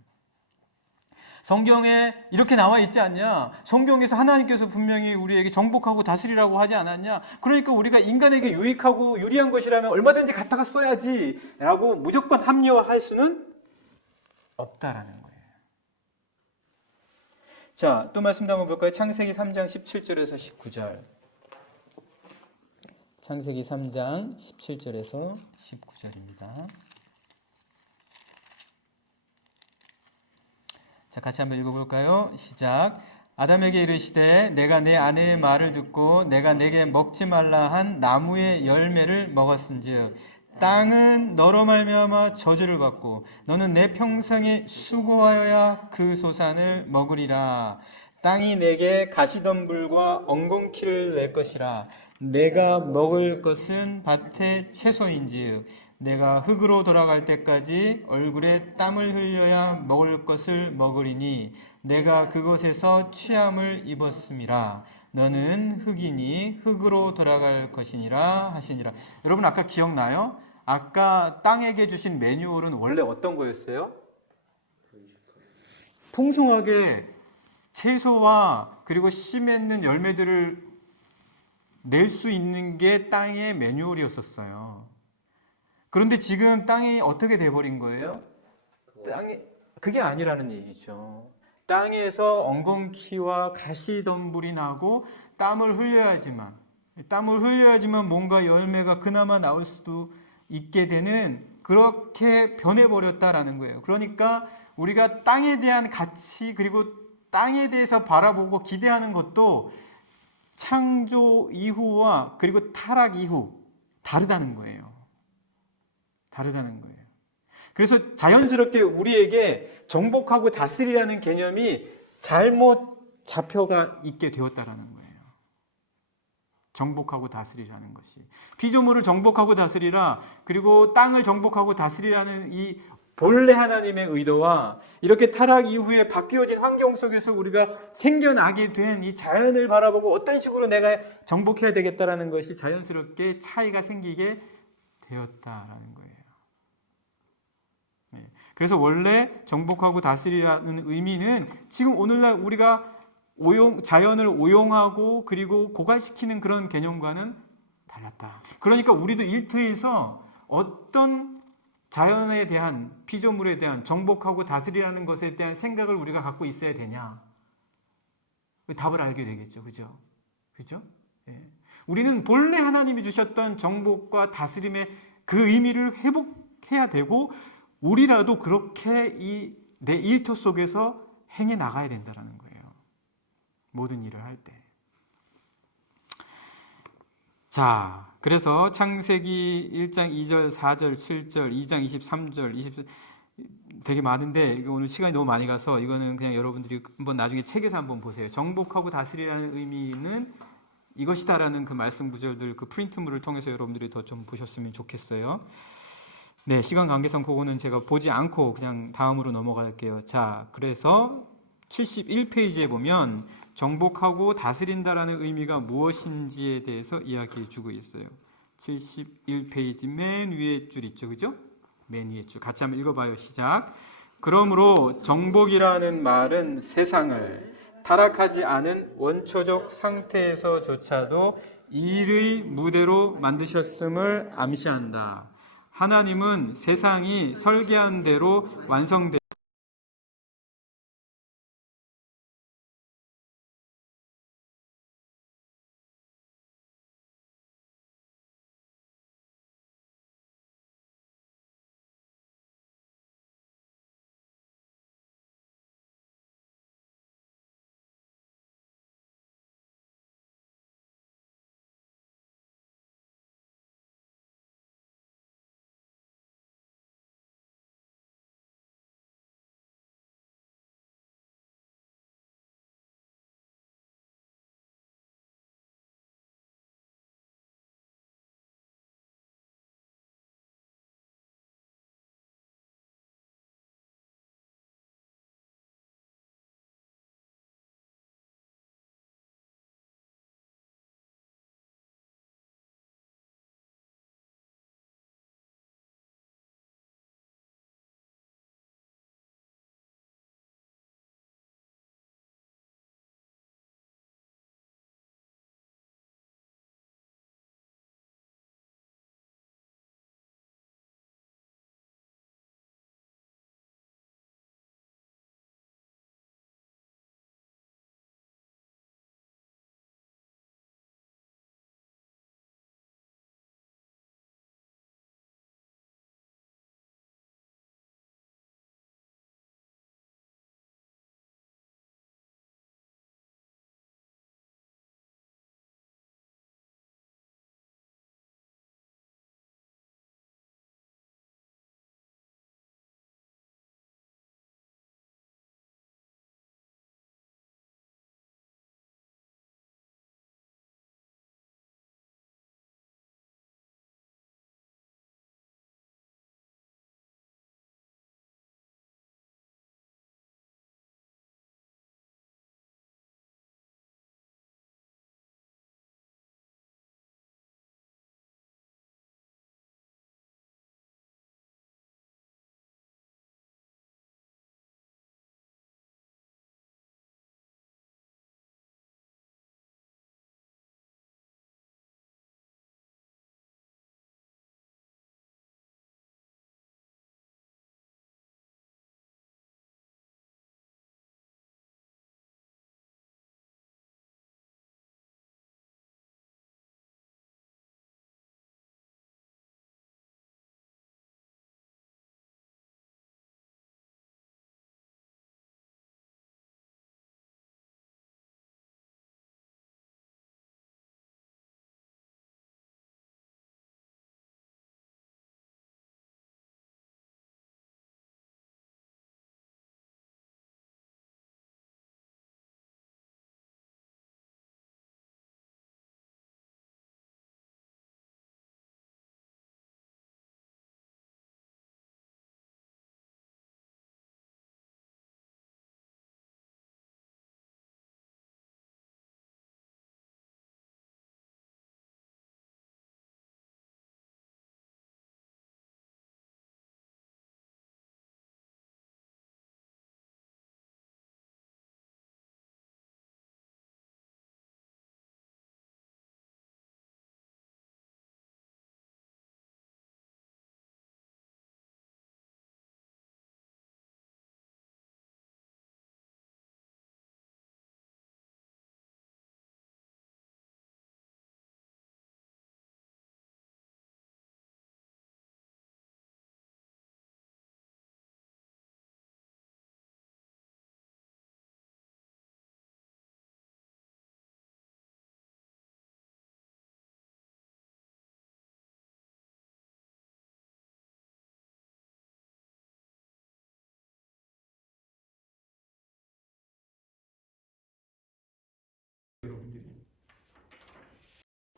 성경에 이렇게 나와 있지 않냐? 성경에서 하나님께서 분명히 우리에게 정복하고 다스리라고 하지 않았냐? 그러니까 우리가 인간에게 유익하고 유리한 것이라면 얼마든지 갖다가 써야지 라고 무조건 합리화할 수는 없다라는 거예요. 자, 또 말씀도 한번 볼까요? 창세기 3장 17절에서 19절. 창세기 3장 17절에서 19절입니다. 자, 같이 한번 읽어볼까요? 시작. 아담에게 이르시되 내가 내 아내의 말을 듣고 내가 내게 먹지 말라 한 나무의 열매를 먹었은즉 땅은 너로 말미암아 저주를 받고 너는 내 평생에 수고하여야 그 소산을 먹으리라. 땅이 내게 가시덤불과 엉겅퀴를 낼 것이라. 내가 먹을 것은 밭의 채소인즉 내가 흙으로 돌아갈 때까지 얼굴에 땀을 흘려야 먹을 것을 먹으리니 내가 그곳에서 취함을 입었음이라. 너는 흙이니 흙으로 돌아갈 것이니라 하시니라. 여러분 아까 기억나요? 아까 땅에게 주신 매뉴얼은 원래 어떤 거였어요? 풍성하게 채소와 그리고 씨 맺는 열매들을 낼 수 있는 게 땅의 매뉴얼이었었어요. 그런데 지금 땅이 어떻게 돼버린 거예요? 땅이 그게 아니라는 얘기죠. 땅에서 엉겅퀴와 가시덤불이 나고 땀을 흘려야지만 뭔가 열매가 그나마 나올 수도 있게 되는 그렇게 변해버렸다라는 거예요. 그러니까 우리가 땅에 대한 가치 그리고 땅에 대해서 바라보고 기대하는 것도 창조 이후와 그리고 타락 이후 다르다는 거예요. 다르다는 거예요. 그래서 자연스럽게 우리에게 정복하고 다스리라는 개념이 잘못 잡혀가 있게 되었다라는 거예요. 정복하고 다스리라는 것이. 피조물을 정복하고 다스리라, 그리고 땅을 정복하고 다스리라는 이 본래 하나님의 의도와 이렇게 타락 이후에 바뀌어진 환경 속에서 우리가 생겨나게 된 이 자연을 바라보고 어떤 식으로 내가 정복해야 되겠다라는 것이 자연스럽게 차이가 생기게 되었다라는 거예요. 네. 그래서 원래 정복하고 다스리라는 의미는 지금 오늘날 우리가 자연을 오용하고 그리고 고갈시키는 그런 개념과는 달랐다. 그러니까 우리도 일터에서 어떤 자연에 대한, 피조물에 대한 정복하고 다스리라는 것에 대한 생각을 우리가 갖고 있어야 되냐? 답을 알게 되겠죠. 그죠? 그죠? 예. 우리는 본래 하나님이 주셨던 정복과 다스림의 그 의미를 회복해야 되고, 우리라도 그렇게 내 일터 속에서 행해 나가야 된다는 거예요. 모든 일을 할 때. 자, 그래서 창세기 1장 2절, 4절, 7절, 2장 23절, 24 되게 많은데 이거 오늘 시간이 너무 많이 가서 이거는 그냥 여러분들이 한번 나중에 책에서 한번 보세요. 정복하고 다스리라는 의미는 이것이다라는 그 말씀 구절들 그 프린트물을 통해서 여러분들이 더 좀 보셨으면 좋겠어요. 네, 시간 관계상 그거는 제가 보지 않고 그냥 다음으로 넘어갈게요. 자, 그래서 71페이지에 보면 정복하고 다스린다라는 의미가 무엇인지에 대해서 이야기해 주고 있어요. 71페이지 맨 위에 줄 있죠, 그죠? 맨 위에 줄 같이 한번 읽어봐요. 시작. 그러므로 정복이라는 말은 세상을 타락하지 않은 원초적 상태에서조차도 일의 무대로 만드셨음을 암시한다. 하나님은 세상이 설계한 대로 완성된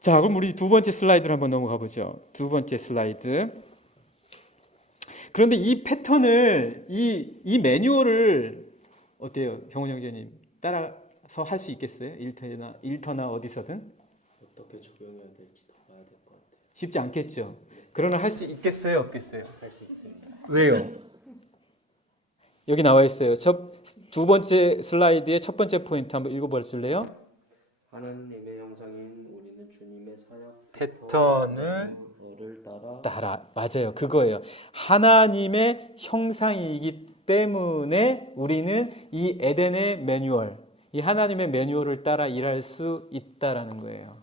자, 그럼 우리 두 번째 슬라이드로 한번 넘어가 보죠. 두 번째 슬라이드. 그런데 이 패턴을, 이 매뉴얼을 어때요? 경훈 형제님 따라서 할 수 있겠어요? 일터나 어디서든? 어떻게 적용해야 될지 더 봐야 될 것 같아요. 쉽지 않겠죠. 그러나 할 수 있겠어요? 없겠어요? 할 수 있습니다. 왜요? 여기 나와 있어요. 두 번째 슬라이드의 첫 번째 포인트 한번 읽어볼 줄래요? 하나님의 형상인 우리는 주님의 사역 패턴을 따라 맞아요. 그거예요. 하나님의 형상이기 때문에 우리는 이 에덴의 매뉴얼, 이 하나님의 매뉴얼을 따라 일할 수 있다라는 거예요.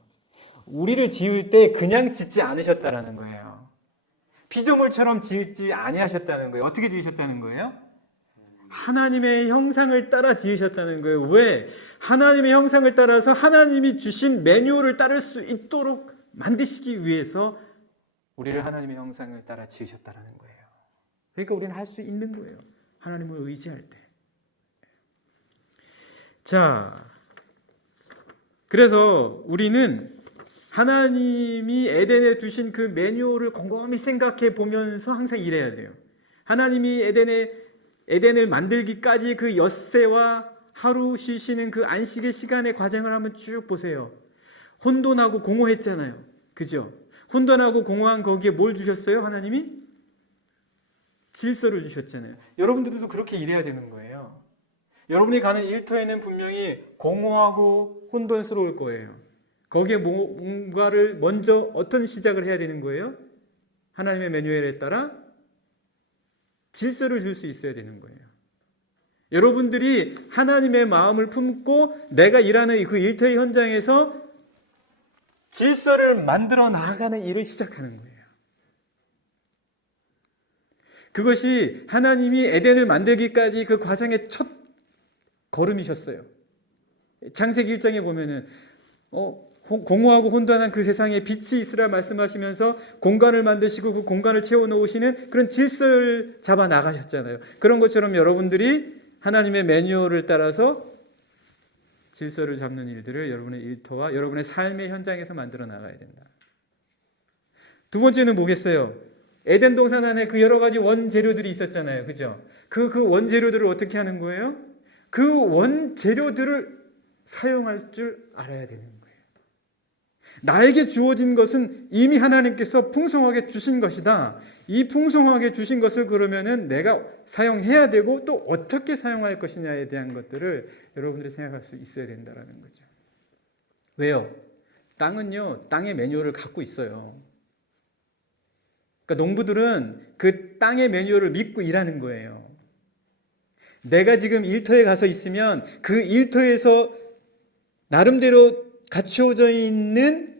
우리를 지을 때 그냥 짓지 않으셨다라는 거예요. 피조물처럼 지지 아니하셨다는 거예요. 어떻게 지으셨다는 거예요? 하나님의 형상을 따라 지으셨다는 거예요. 왜? 하나님의 형상을 따라서 하나님이 주신 매뉴얼을 따를 수 있도록 만드시기 위해서 우리를 하나님의 형상을 따라 지으셨다는 거예요. 그러니까 우리는 할 수 있는 거예요. 하나님을 의지할 때. 자, 그래서 우리는 하나님이 에덴에 두신 그 매뉴얼을 곰곰이 생각해 보면서 항상 일해야 돼요. 하나님이 에덴을 만들기까지 그 엿새와 하루 쉬시는 그 안식의 시간의 과정을 한번 쭉 보세요. 혼돈하고 공허했잖아요. 그죠? 혼돈하고 공허한 거기에 뭘 주셨어요? 하나님이? 질서를 주셨잖아요. 여러분들도 그렇게 일해야 되는 거예요. 여러분이 가는 일터에는 분명히 공허하고 혼돈스러울 거예요. 거기에 뭔가를 먼저 어떤 시작을 해야 되는 거예요? 하나님의 매뉴얼에 따라 질서를 줄 수 있어야 되는 거예요. 여러분들이 하나님의 마음을 품고 내가 일하는 그 일터의 현장에서 질서를 만들어 나가는 일을 시작하는 거예요. 그것이 하나님이 에덴을 만들기까지 그 과정의 첫 걸음이셨어요. 창세기 1장에 보면은 공허하고 혼돈한 그 세상에 빛이 있으라 말씀하시면서 공간을 만드시고 그 공간을 채워 놓으시는 그런 질서를 잡아 나가셨잖아요. 그런 것처럼 여러분들이 하나님의 매뉴얼을 따라서 질서를 잡는 일들을 여러분의 일터와 여러분의 삶의 현장에서 만들어 나가야 된다. 두 번째는 뭐겠어요? 에덴 동산 안에 그 여러 가지 원재료들이 있었잖아요. 그죠? 그 원재료들을 어떻게 하는 거예요? 그 원재료들을 사용할 줄 알아야 되는 거예요. 나에게 주어진 것은 이미 하나님께서 풍성하게 주신 것이다. 이 풍성하게 주신 것을 그러면은 내가 사용해야 되고 또 어떻게 사용할 것이냐에 대한 것들을 여러분들이 생각할 수 있어야 된다는 거죠. 왜요? 땅은요, 땅의 매뉴얼을 갖고 있어요. 그러니까 농부들은 그 땅의 매뉴얼을 믿고 일하는 거예요. 내가 지금 일터에 가서 있으면 그 일터에서 나름대로 갖추어져 있는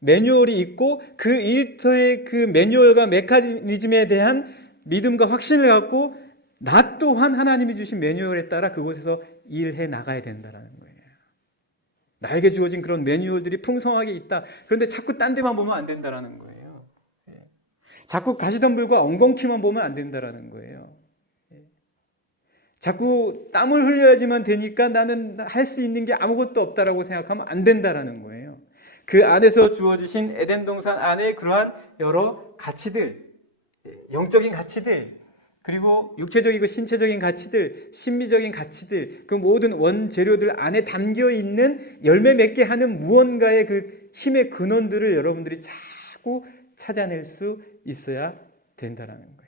매뉴얼이 있고 그 일터의 그 매뉴얼과 메커니즘에 대한 믿음과 확신을 갖고 나 또한 하나님이 주신 매뉴얼에 따라 그곳에서 일해 나가야 된다는 거예요. 나에게 주어진 그런 매뉴얼들이 풍성하게 있다. 그런데 자꾸 딴 데만 보면 안 된다는 거예요. 자꾸 가시덤불과 엉겅퀴만 보면 안 된다는 거예요. 자꾸 땀을 흘려야지만 되니까 나는 할 수 있는 게 아무것도 없다라고 생각하면 안 된다는 거예요. 그 안에서 주어지신 에덴 동산 안에 그러한 여러 가치들, 영적인 가치들, 그리고 육체적이고 신체적인 가치들, 심미적인 가치들, 그 모든 원재료들 안에 담겨 있는 열매 맺게 하는 무언가의 그 힘의 근원들을 여러분들이 자꾸 찾아낼 수 있어야 된다는 거예요.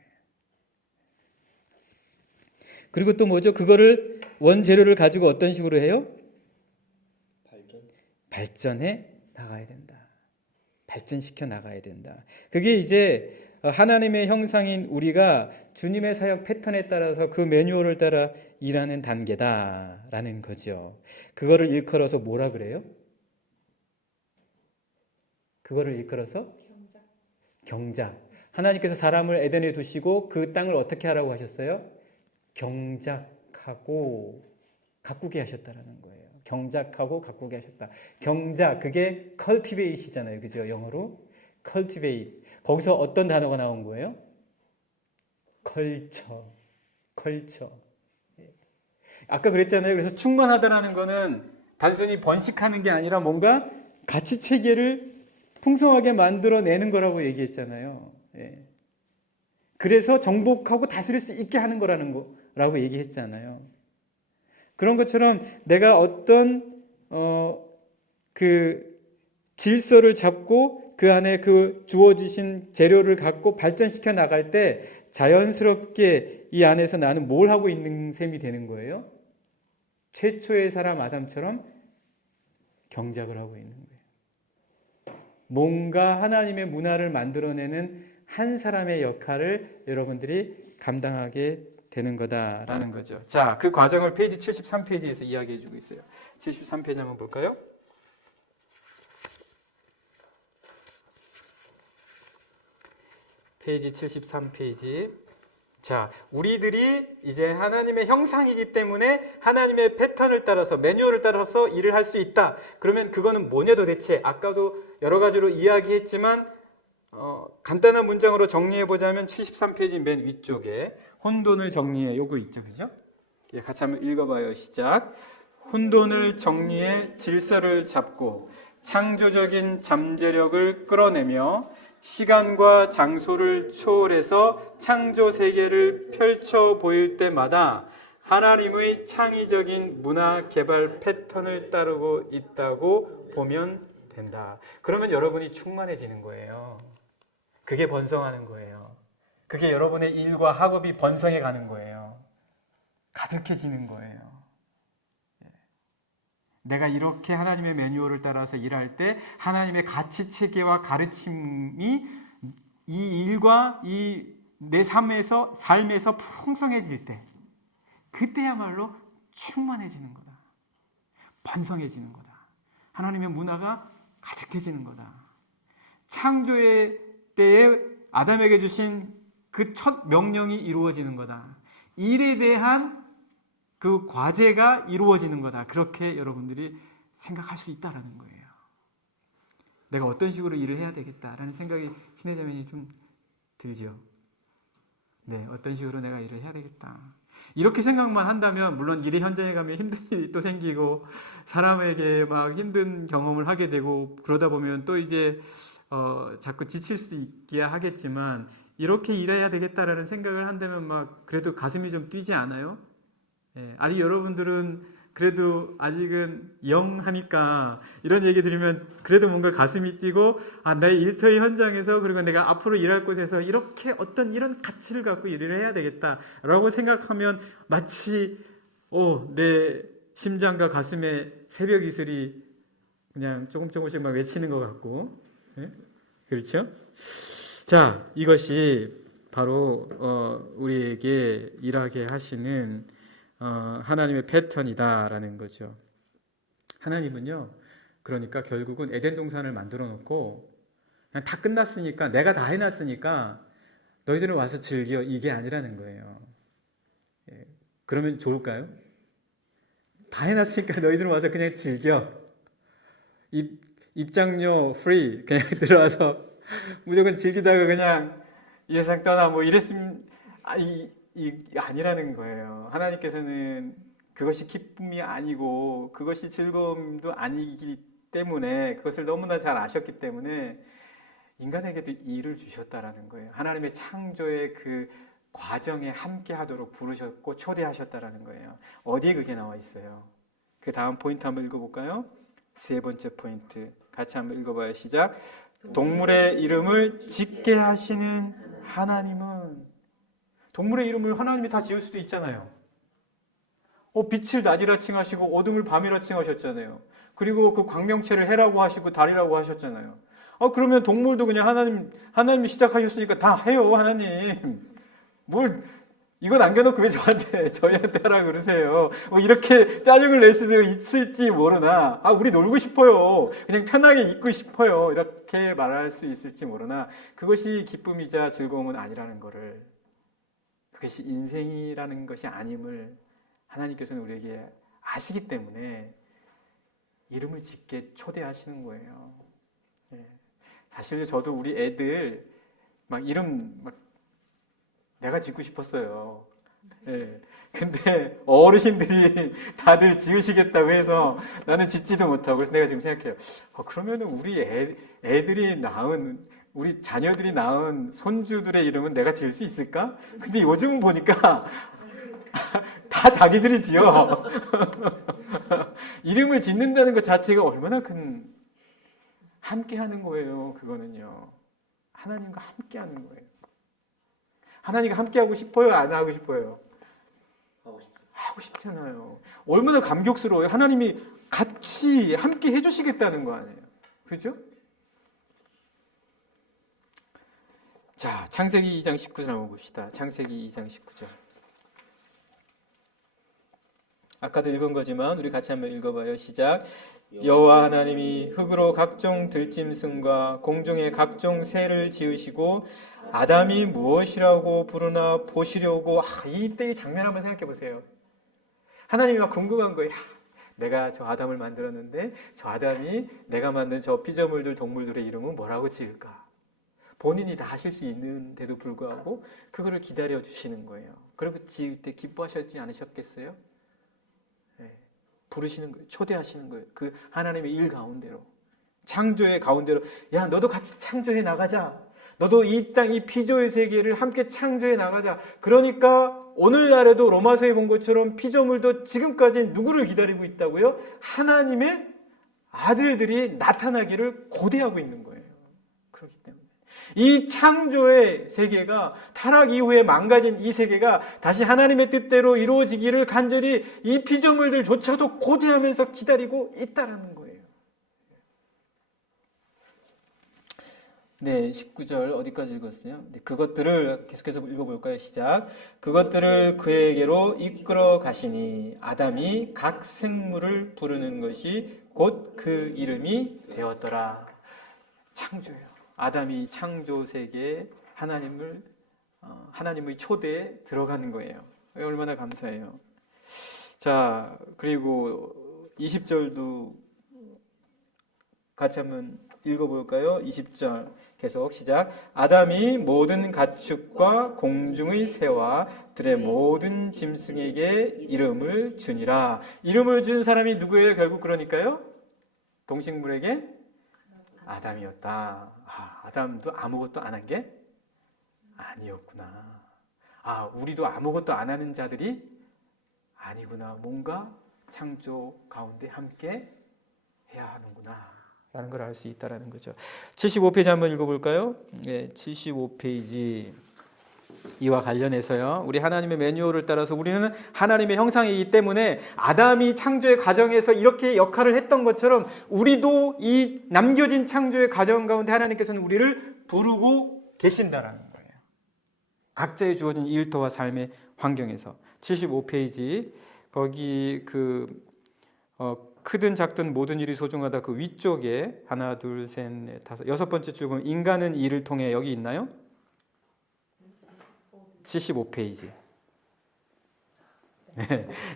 그리고 또 뭐죠? 그거를 원재료를 가지고 어떤 식으로 해요? 발전해 나가야 된다. 발전시켜 나가야 된다. 그게 이제 하나님의 형상인 우리가 주님의 사역 패턴에 따라서 그 매뉴얼을 따라 일하는 단계다라는 거죠. 그거를 일컬어서 뭐라 그래요? 그거를 일컬어서 경작. 하나님께서 사람을 에덴에 두시고 그 땅을 어떻게 하라고 하셨어요? 경작하고 가꾸게 하셨다라는 거예요. 경작하고 가꾸게 하셨다. 경작, 그게 cultivate이잖아요. 그죠? 영어로 cultivate. 거기서 어떤 단어가 나온 거예요? culture. 아까 그랬잖아요. 그래서 충만하다라는 거는 단순히 번식하는 게 아니라 뭔가 가치 체계를 풍성하게 만들어내는 거라고 얘기했잖아요. 예. 그래서 정복하고 다스릴 수 있게 하는 거라는 거라고 얘기했잖아요. 그런 것처럼 내가 어떤 그 질서를 잡고 그 안에 그 주어지신 재료를 갖고 발전시켜 나갈 때 자연스럽게 이 안에서 나는 뭘 하고 있는 셈이 되는 거예요? 최초의 사람 아담처럼 경작을 하고 있는 거예요. 뭔가 하나님의 문화를 만들어내는 한 사람의 역할을 여러분들이 감당하게 되는 거다라는 거죠. 자, 그 과정을 페이지 73페이지에서 이야기해 주고 있어요. 73페이지 한번 볼까요? 페이지 73페이지. 자, 우리들이 이제 하나님의 형상이기 때문에 하나님의 패턴을 따라서 매뉴얼을 따라서 일을 할 수 있다. 그러면 그거는 뭐냐 도대체? 아까도 여러 가지로 이야기했지만 간단한 문장으로 정리해 보자면 73페이지 맨 위쪽에 혼돈을 정리해 요거 있죠, 그죠? 예, 같이 한번 읽어봐요. 시작. 혼돈을 정리해 질서를 잡고 창조적인 잠재력을 끌어내며 시간과 장소를 초월해서 창조 세계를 펼쳐 보일 때마다 하나님의 창의적인 문화 개발 패턴을 따르고 있다고 보면 된다. 그러면 여러분이 충만해지는 거예요. 그게 번성하는 거예요. 그게 여러분의 일과 학업이 번성해 가는 거예요. 가득해지는 거예요. 내가 이렇게 하나님의 매뉴얼을 따라서 일할 때 하나님의 가치 체계와 가르침이 이 일과 이 내 삶에서 풍성해질 때 그때야말로 충만해지는 거다. 번성해지는 거다. 하나님의 문화가 가득해지는 거다. 창조의 때에 아담에게 주신 그 첫 명령이 이루어지는 거다. 일에 대한 그 과제가 이루어지는 거다. 그렇게 여러분들이 생각할 수 있다라는 거예요. 내가 어떤 식으로 일을 해야 되겠다라는 생각이 신혜자매님 좀 들죠. 네, 어떤 식으로 내가 일을 해야 되겠다. 이렇게 생각만 한다면 물론 일의 현장에 가면 힘든 일이 또 생기고 사람에게 막 힘든 경험을 하게 되고 그러다 보면 또 이제 자꾸 지칠 수 있게 하겠지만 이렇게 일해야 되겠다라는 생각을 한다면 막 그래도 가슴이 좀 뛰지 않아요? 예, 아직 여러분들은 그래도 아직은 영하니까 이런 얘기 들으면 그래도 뭔가 가슴이 뛰고 내 일터의 현장에서 그리고 내가 앞으로 일할 곳에서 이렇게 어떤 이런 가치를 갖고 일을 해야 되겠다라고 생각하면 마치 내 심장과 가슴에 새벽 이슬이 그냥 조금씩 막 외치는 것 같고 예? 그렇죠? 자, 이것이 바로 우리에게 일하게 하시는 하나님의 패턴이다라는 거죠. 하나님은요, 그러니까 결국은 에덴 동산을 만들어 놓고 그냥 다 끝났으니까 내가 다 해놨으니까 너희들은 와서 즐겨 이게 아니라는 거예요. 예, 그러면 좋을까요? 다 해놨으니까 너희들은 와서 그냥 즐겨. 입장료 프리 그냥 들어와서 무조건 즐기다가 그냥 이 세상 떠나 뭐 이랬으면 아니라는 거예요. 하나님께서는 그것이 기쁨이 아니고 그것이 즐거움도 아니기 때문에 그것을 너무나 잘 아셨기 때문에 인간에게도 일을 주셨다라는 거예요. 하나님의 창조의 그 과정에 함께 하도록 부르셨고 초대하셨다라는 거예요. 어디에 그게 나와 있어요? 그 다음 포인트 한번 읽어볼까요? 세 번째 포인트 같이 한번 읽어봐요. 시작. 동물의 이름을 짓게 하시는 하나님은 동물의 이름을 하나님이 다 지을 수도 있잖아요. 빛을 낮이라 칭하시고 어둠을 밤이라 칭하셨잖아요. 그리고 그 광명체를 해라고 하시고 달이라고 하셨잖아요. 그러면 동물도 그냥 하나님이 시작하셨으니까 다 해요, 하나님. 뭘 이거 남겨놓고 왜 저희한테 하라 그러세요? 이렇게 짜증을 낼 수도 있을지 모르나, 우리 놀고 싶어요. 그냥 편하게 있고 싶어요. 이렇게 말할 수 있을지 모르나, 그것이 기쁨이자 즐거움은 아니라는 거를, 그것이 인생이라는 것이 아님을 하나님께서는 우리에게 아시기 때문에 이름을 짓게 초대하시는 거예요. 사실 저도 우리 애들 이름 내가 짓고 싶었어요. 근데 어르신들이 다들 지으시겠다고 해서 나는 짓지도 못하고, 그래서 내가 지금 생각해요. 그러면은 우리 애들이 낳은, 우리 자녀들이 낳은 손주들의 이름은 내가 지을 수 있을까? 근데 요즘은 보니까 다 자기들이 지어. 이름을 짓는다는 것 자체가 얼마나 큰, 함께 하는 거예요. 그거는요. 하나님과 함께 하는 거예요. 하나님과 함께 하고 싶어요? 안 하고 싶어요? 하고 싶잖아요. 얼마나 감격스러워요. 하나님이 같이 함께 해주시겠다는 거 아니에요. 그죠? 자, 창세기 2장 19절 한번 봅시다. 창세기 2장 19절. 아까도 읽은 거지만 우리 같이 한번 읽어봐요. 시작. 여호와 하나님이 흙으로 각종 들짐승과 공중의 각종 새를 지으시고 아담이 무엇이라고 부르나 보시려고, 이때 이 장면 한번 생각해 보세요. 하나님이 막 궁금한 거예요. 내가 저 아담을 만들었는데 저 아담이 내가 만든 저 피조물들 동물들의 이름은 뭐라고 지을까? 본인이 다 하실 수 있는데도 불구하고 그거를 기다려 주시는 거예요. 그리고 지을 때 기뻐하셨지 않으셨겠어요? 네. 부르시는 거예요. 초대하시는 거예요. 그 하나님의 일 가운데로, 창조의 가운데로, 야 너도 같이 창조해 나가자. 너도 이 땅, 이 피조의 세계를 함께 창조해 나가자. 그러니까 오늘날에도 로마서에 본 것처럼 피조물도 지금까지 누구를 기다리고 있다고요? 하나님의 아들들이 나타나기를 고대하고 있는 거예요. 그렇기 때문에 이 창조의 세계가, 타락 이후에 망가진 이 세계가 다시 하나님의 뜻대로 이루어지기를 간절히 이 피조물들조차도 고대하면서 기다리고 있다라는 거예요. 네, 19절 어디까지 읽었어요? 네, 그것들을 계속해서 읽어볼까요? 시작. 그것들을 그에게로 이끌어 가시니 아담이 각 생물을 부르는 것이 곧 그 이름이 되었더라. 창조예요. 아담이 창조 세계에 하나님의 초대에 들어가는 거예요. 얼마나 감사해요. 자, 그리고 20절도 같이 한번 읽어볼까요? 20절 계속 시작. 아담이 모든 가축과 공중의 새와 들의 모든 짐승에게 이름을 주니라. 이름을 준 사람이 누구예요? 결국 그러니까요, 동식물에게 아담이었다. 아담도 아무것도 안 한 게 아니었구나. 우리도 아무것도 안 하는 자들이 아니구나. 뭔가 창조 가운데 함께 해야 하는구나 라는 걸 알 수 있다라는 거죠. 75페이지 한번 읽어볼까요? 네, 75페이지 이와 관련해서요, 우리 하나님의 매뉴얼을 따라서 우리는 하나님의 형상이기 때문에 아담이 창조의 과정에서 이렇게 역할을 했던 것처럼 우리도 이 남겨진 창조의 과정 가운데 하나님께서는 우리를 부르고 계신다라는 거예요. 각자의 주어진 일터와 삶의 환경에서. 75페이지 거기 크든 작든 모든 일이 소중하다 그 위쪽에 하나 둘 셋 넷 다섯 여섯 번째 줄 보면 인간은 이를 통해, 여기 있나요? 75페이지.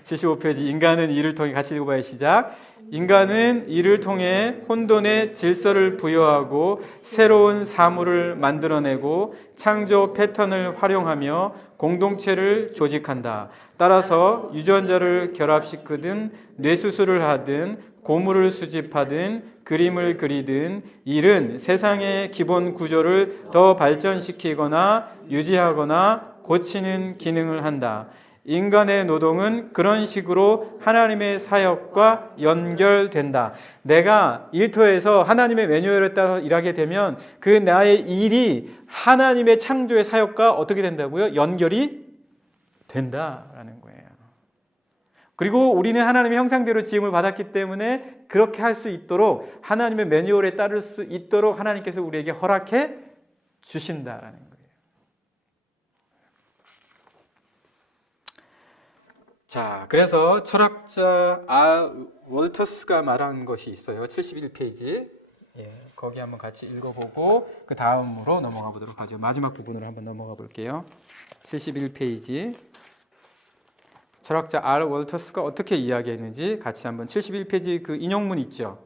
75페이지 인간은 이를 통해, 같이 읽어봐요. 시작. 인간은 이를 통해 혼돈의 질서를 부여하고 새로운 사물을 만들어내고 창조 패턴을 활용하며 공동체를 조직한다. 따라서 유전자를 결합시키든 뇌수술을 하든 고무를 수집하든 그림을 그리든 일은 세상의 기본 구조를 더 발전시키거나 유지하거나 고치는 기능을 한다. 인간의 노동은 그런 식으로 하나님의 사역과 연결된다. 내가 일터에서 하나님의 매뉴얼에 따라서 일하게 되면 그 나의 일이 하나님의 창조의 사역과 어떻게 된다고요? 연결이 된다라는 거예요. 그리고 우리는 하나님의 형상대로 지음을 받았기 때문에 그렇게 할 수 있도록, 하나님의 매뉴얼에 따를 수 있도록 하나님께서 우리에게 허락해 주신다라는 거예요. 자, 그래서 철학자 월터스가 말한 것이 있어요. 71페이지. 거기 한번 같이 읽어보고 그 다음으로 넘어가 보도록 하죠. 마지막 부분으로 한번 넘어가 볼게요. 71페이지. 철학자 월터스가 어떻게 이야기했는지 같이 한번 71페이지 그 인용문 있죠.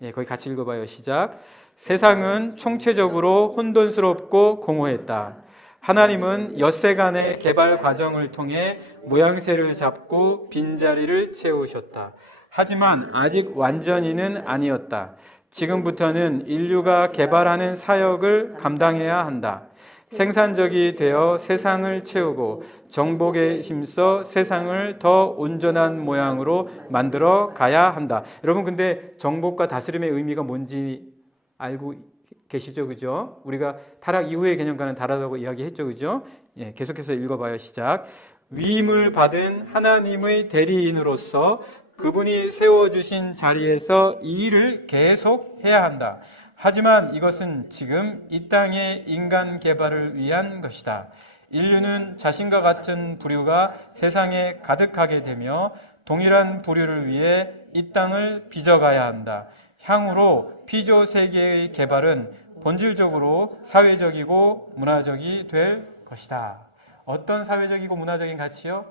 거기 같이 읽어봐요. 시작. 세상은 총체적으로 혼돈스럽고 공허했다. 하나님은 엿새간의 개발 과정을 통해 모양새를 잡고 빈자리를 채우셨다. 하지만 아직 완전히는 아니었다. 지금부터는 인류가 개발하는 사역을 감당해야 한다. 생산적이 되어 세상을 채우고 정복에 힘써 세상을 더 온전한 모양으로 만들어 가야 한다. 여러분, 근데 정복과 다스림의 의미가 뭔지 알고 계시죠? 그죠? 우리가 타락 이후의 개념과는 다르다고 이야기했죠. 그죠? 예, 계속해서 읽어봐요. 시작. 위임을 받은 하나님의 대리인으로서 그분이 세워주신 자리에서 이 일을 계속 해야 한다. 하지만 이것은 지금 이 땅의 인간 개발을 위한 것이다. 인류는 자신과 같은 부류가 세상에 가득하게 되며 동일한 부류를 위해 이 땅을 빚어가야 한다. 향후로 피조 세계의 개발은 본질적으로 사회적이고 문화적이 될 것이다. 어떤 사회적이고 문화적인 가치요?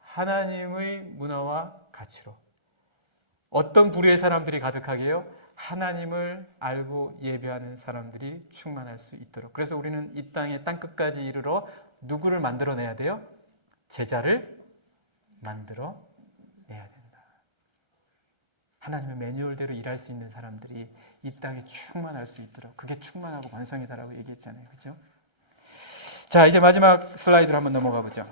하나님의 문화와 가치로. 어떤 부류의 사람들이 가득하게요? 하나님을 알고 예배하는 사람들이 충만할 수 있도록. 그래서 우리는 이 땅의 땅끝까지 이르러 누구를 만들어내야 돼요? 제자를 만들어내야 된다. 하나님의 매뉴얼대로 일할 수 있는 사람들이 이 땅에 충만할 수 있도록. 그게 충만하고 완성이다라고 얘기했잖아요. 그죠? 자, 이제 마지막 슬라이드로 한번 넘어가 보죠.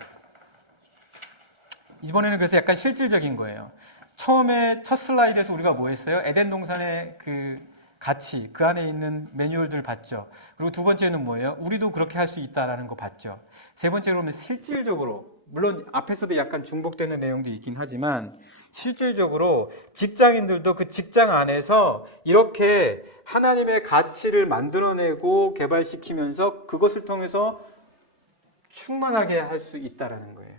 이번에는 그래서 약간 실질적인 거예요. 처음에 첫 슬라이드에서 우리가 뭐 했어요? 에덴 동산의 그 가치, 그 안에 있는 매뉴얼들 봤죠. 그리고 두 번째는 뭐예요? 우리도 그렇게 할 수 있다라는 거 봤죠. 세 번째로 보면 실질적으로, 물론 앞에서도 약간 중복되는 내용도 있긴 하지만 실질적으로 직장인들도 그 직장 안에서 이렇게 하나님의 가치를 만들어내고 개발시키면서 그것을 통해서 충만하게 할 수 있다라는 거예요.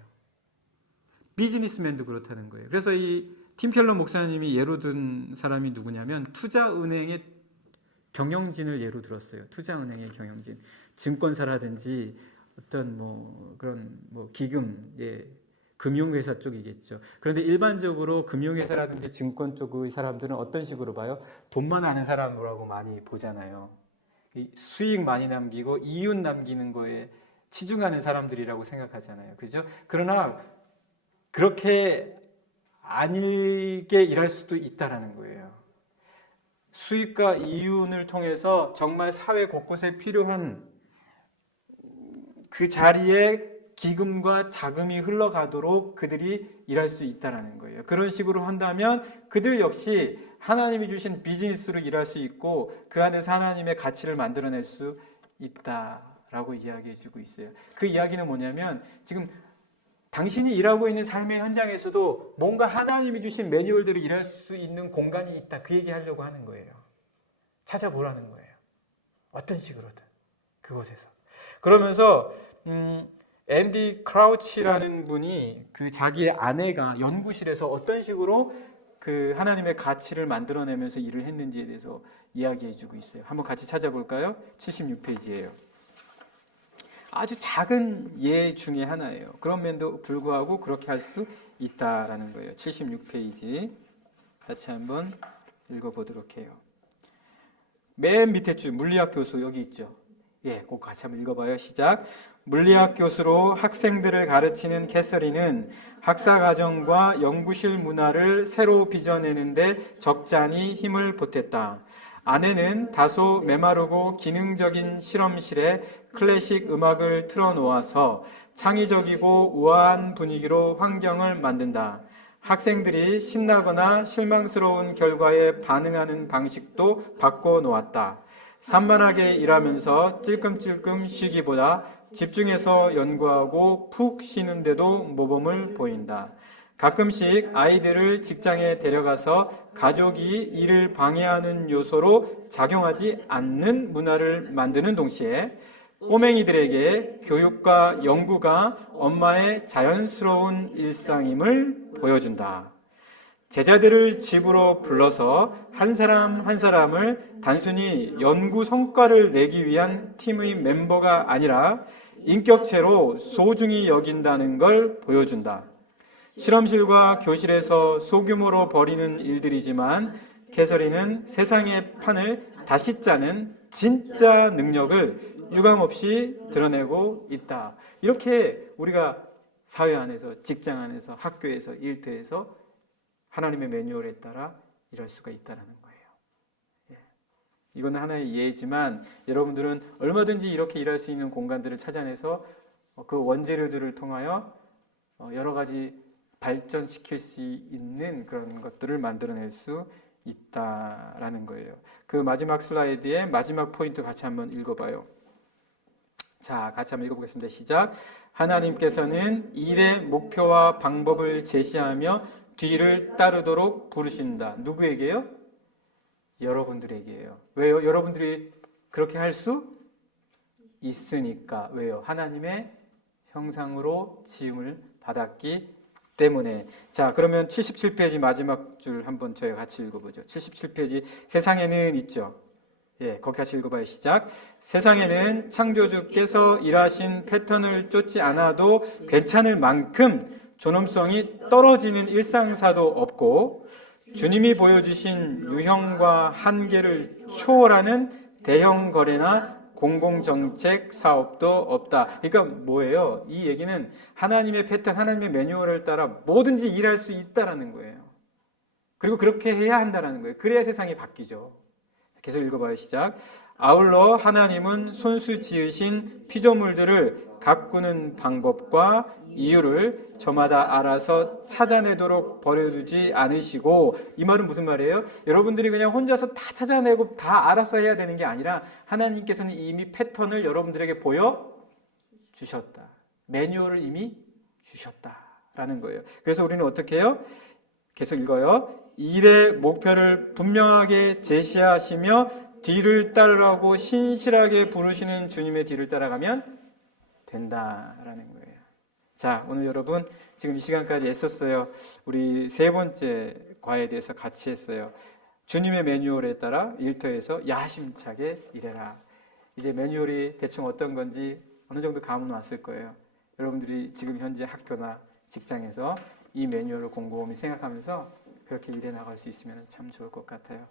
비즈니스맨도 그렇다는 거예요. 그래서 이 팀켈러 목사님이 예로 든 사람이 누구냐면 투자은행의 경영진을 예로 들었어요. 투자은행의 경영진, 증권사라든지 어떤 뭐 그런 뭐 기금, 예, 금융회사 쪽이겠죠. 그런데 일반적으로 금융회사라든지 증권 쪽의 사람들은 어떤 식으로 봐요? 돈만 아는 사람이라고 많이 보잖아요. 수익 많이 남기고 이윤 남기는 거에 치중하는 사람들이라고 생각하잖아요. 그죠? 그러나 그렇게 아니게 일할 수도 있다라는 거예요. 수익과 이윤을 통해서 정말 사회 곳곳에 필요한 그 자리에 기금과 자금이 흘러가도록 그들이 일할 수 있다라는 거예요. 그런 식으로 한다면 그들 역시 하나님이 주신 비즈니스로 일할 수 있고 그 안에서 하나님의 가치를 만들어낼 수 있다라고 이야기해 주고 있어요. 그 이야기는 뭐냐면 지금 당신이 일하고 있는 삶의 현장에서도 뭔가 하나님이 주신 매뉴얼대로 일할 수 있는 공간이 있다. 그 얘기 하려고 하는 거예요. 찾아보라는 거예요. 어떤 식으로든 그곳에서. 그러면서 앤디 크라우치라는 분이 그 자기의 아내가 연구실에서 어떤 식으로 그 하나님의 가치를 만들어내면서 일을 했는지에 대해서 이야기해 주고 있어요. 한번 같이 찾아볼까요? 76페이지예요. 아주 작은 예 중에 하나예요. 그럼에도 불구하고 그렇게 할 수 있다라는 거예요. 76페이지 같이 한번 읽어보도록 해요. 맨 밑에 줄 물리학 교수 여기 있죠. 예, 꼭 같이 한번 읽어봐요. 시작. 물리학 교수로 학생들을 가르치는 캐서린은 학사과정과 연구실 문화를 새로 빚어내는데 적잖이 힘을 보탰다. 아내는 다소 메마르고 기능적인 실험실에 클래식 음악을 틀어놓아서 창의적이고 우아한 분위기로 환경을 만든다. 학생들이 신나거나 실망스러운 결과에 반응하는 방식도 바꿔놓았다. 산만하게 일하면서 찔끔찔끔 쉬기보다 집중해서 연구하고 푹 쉬는데도 모범을 보인다. 가끔씩 아이들을 직장에 데려가서 가족이 일을 방해하는 요소로 작용하지 않는 문화를 만드는 동시에 꼬맹이들에게 교육과 연구가 엄마의 자연스러운 일상임을 보여준다. 제자들을 집으로 불러서 한 사람 한 사람을 단순히 연구 성과를 내기 위한 팀의 멤버가 아니라 인격체로 소중히 여긴다는 걸 보여준다. 실험실과 교실에서 소규모로 벌이는 일들이지만 캐서린은 세상의 판을 다시 짜는 진짜 능력을 유감없이 드러내고 있다. 이렇게 우리가 사회 안에서, 직장 안에서, 학교에서, 일터에서 하나님의 매뉴얼에 따라 일할 수가 있다는 거예요. 예. 이거는 하나의 예지만 여러분들은 얼마든지 이렇게 일할 수 있는 공간들을 찾아내서 그 원재료들을 통하여 여러 가지 발전시킬 수 있는 그런 것들을 만들어낼 수 있다라는 거예요. 그 마지막 슬라이드의 마지막 포인트 같이 한번 읽어봐요. 자, 같이 한번 읽어보겠습니다. 시작. 하나님께서는 일의 목표와 방법을 제시하며 뒤를 따르도록 부르신다. 누구에게요? 여러분들에게요. 왜요? 여러분들이 그렇게 할 수 있으니까. 왜요? 하나님의 형상으로 지음을 받았기 때문에. 자, 그러면 77페이지 마지막 줄 한번 저희 같이 읽어보죠. 77페이지 세상에는 있죠. 예, 거기 같이 읽어봐요. 시작. 세상에는 창조주께서 일하신 패턴을 쫓지 않아도 괜찮을 만큼 존엄성이 떨어지는 일상사도 없고 주님이 보여주신 유형과 한계를 초월하는 대형 거래나 공공정책 사업도 없다. 그러니까 뭐예요? 이 얘기는 하나님의 패턴, 하나님의 매뉴얼을 따라 뭐든지 일할 수 있다라는 거예요. 그리고 그렇게 해야 한다라는 거예요. 그래야 세상이 바뀌죠. 계속 읽어봐요. 시작. 아울러 하나님은 손수 지으신 피조물들을 가꾸는 방법과 이유를 저마다 알아서 찾아내도록 버려두지 않으시고, 이 말은 무슨 말이에요? 여러분들이 그냥 혼자서 다 찾아내고 다 알아서 해야 되는 게 아니라 하나님께서는 이미 패턴을 여러분들에게 보여주셨다. 매뉴얼을 이미 주셨다라는 거예요. 그래서 우리는 어떻게 해요? 계속 읽어요. 일의 목표를 분명하게 제시하시며 뒤를 따르라고 신실하게 부르시는 주님의 뒤를 따라가면 된다라는 거예요. 자, 오늘 여러분 지금 이 시간까지 애썼어요. 우리 세 번째 과에 대해서 같이 했어요. 주님의 매뉴얼에 따라 일터에서 야심차게 일해라. 이제 매뉴얼이 대충 어떤 건지 어느 정도 감은 왔을 거예요. 여러분들이 지금 현재 학교나 직장에서 이 매뉴얼을 곰곰이 생각하면서 그렇게 일해 나갈 수 있으면 참 좋을 것 같아요.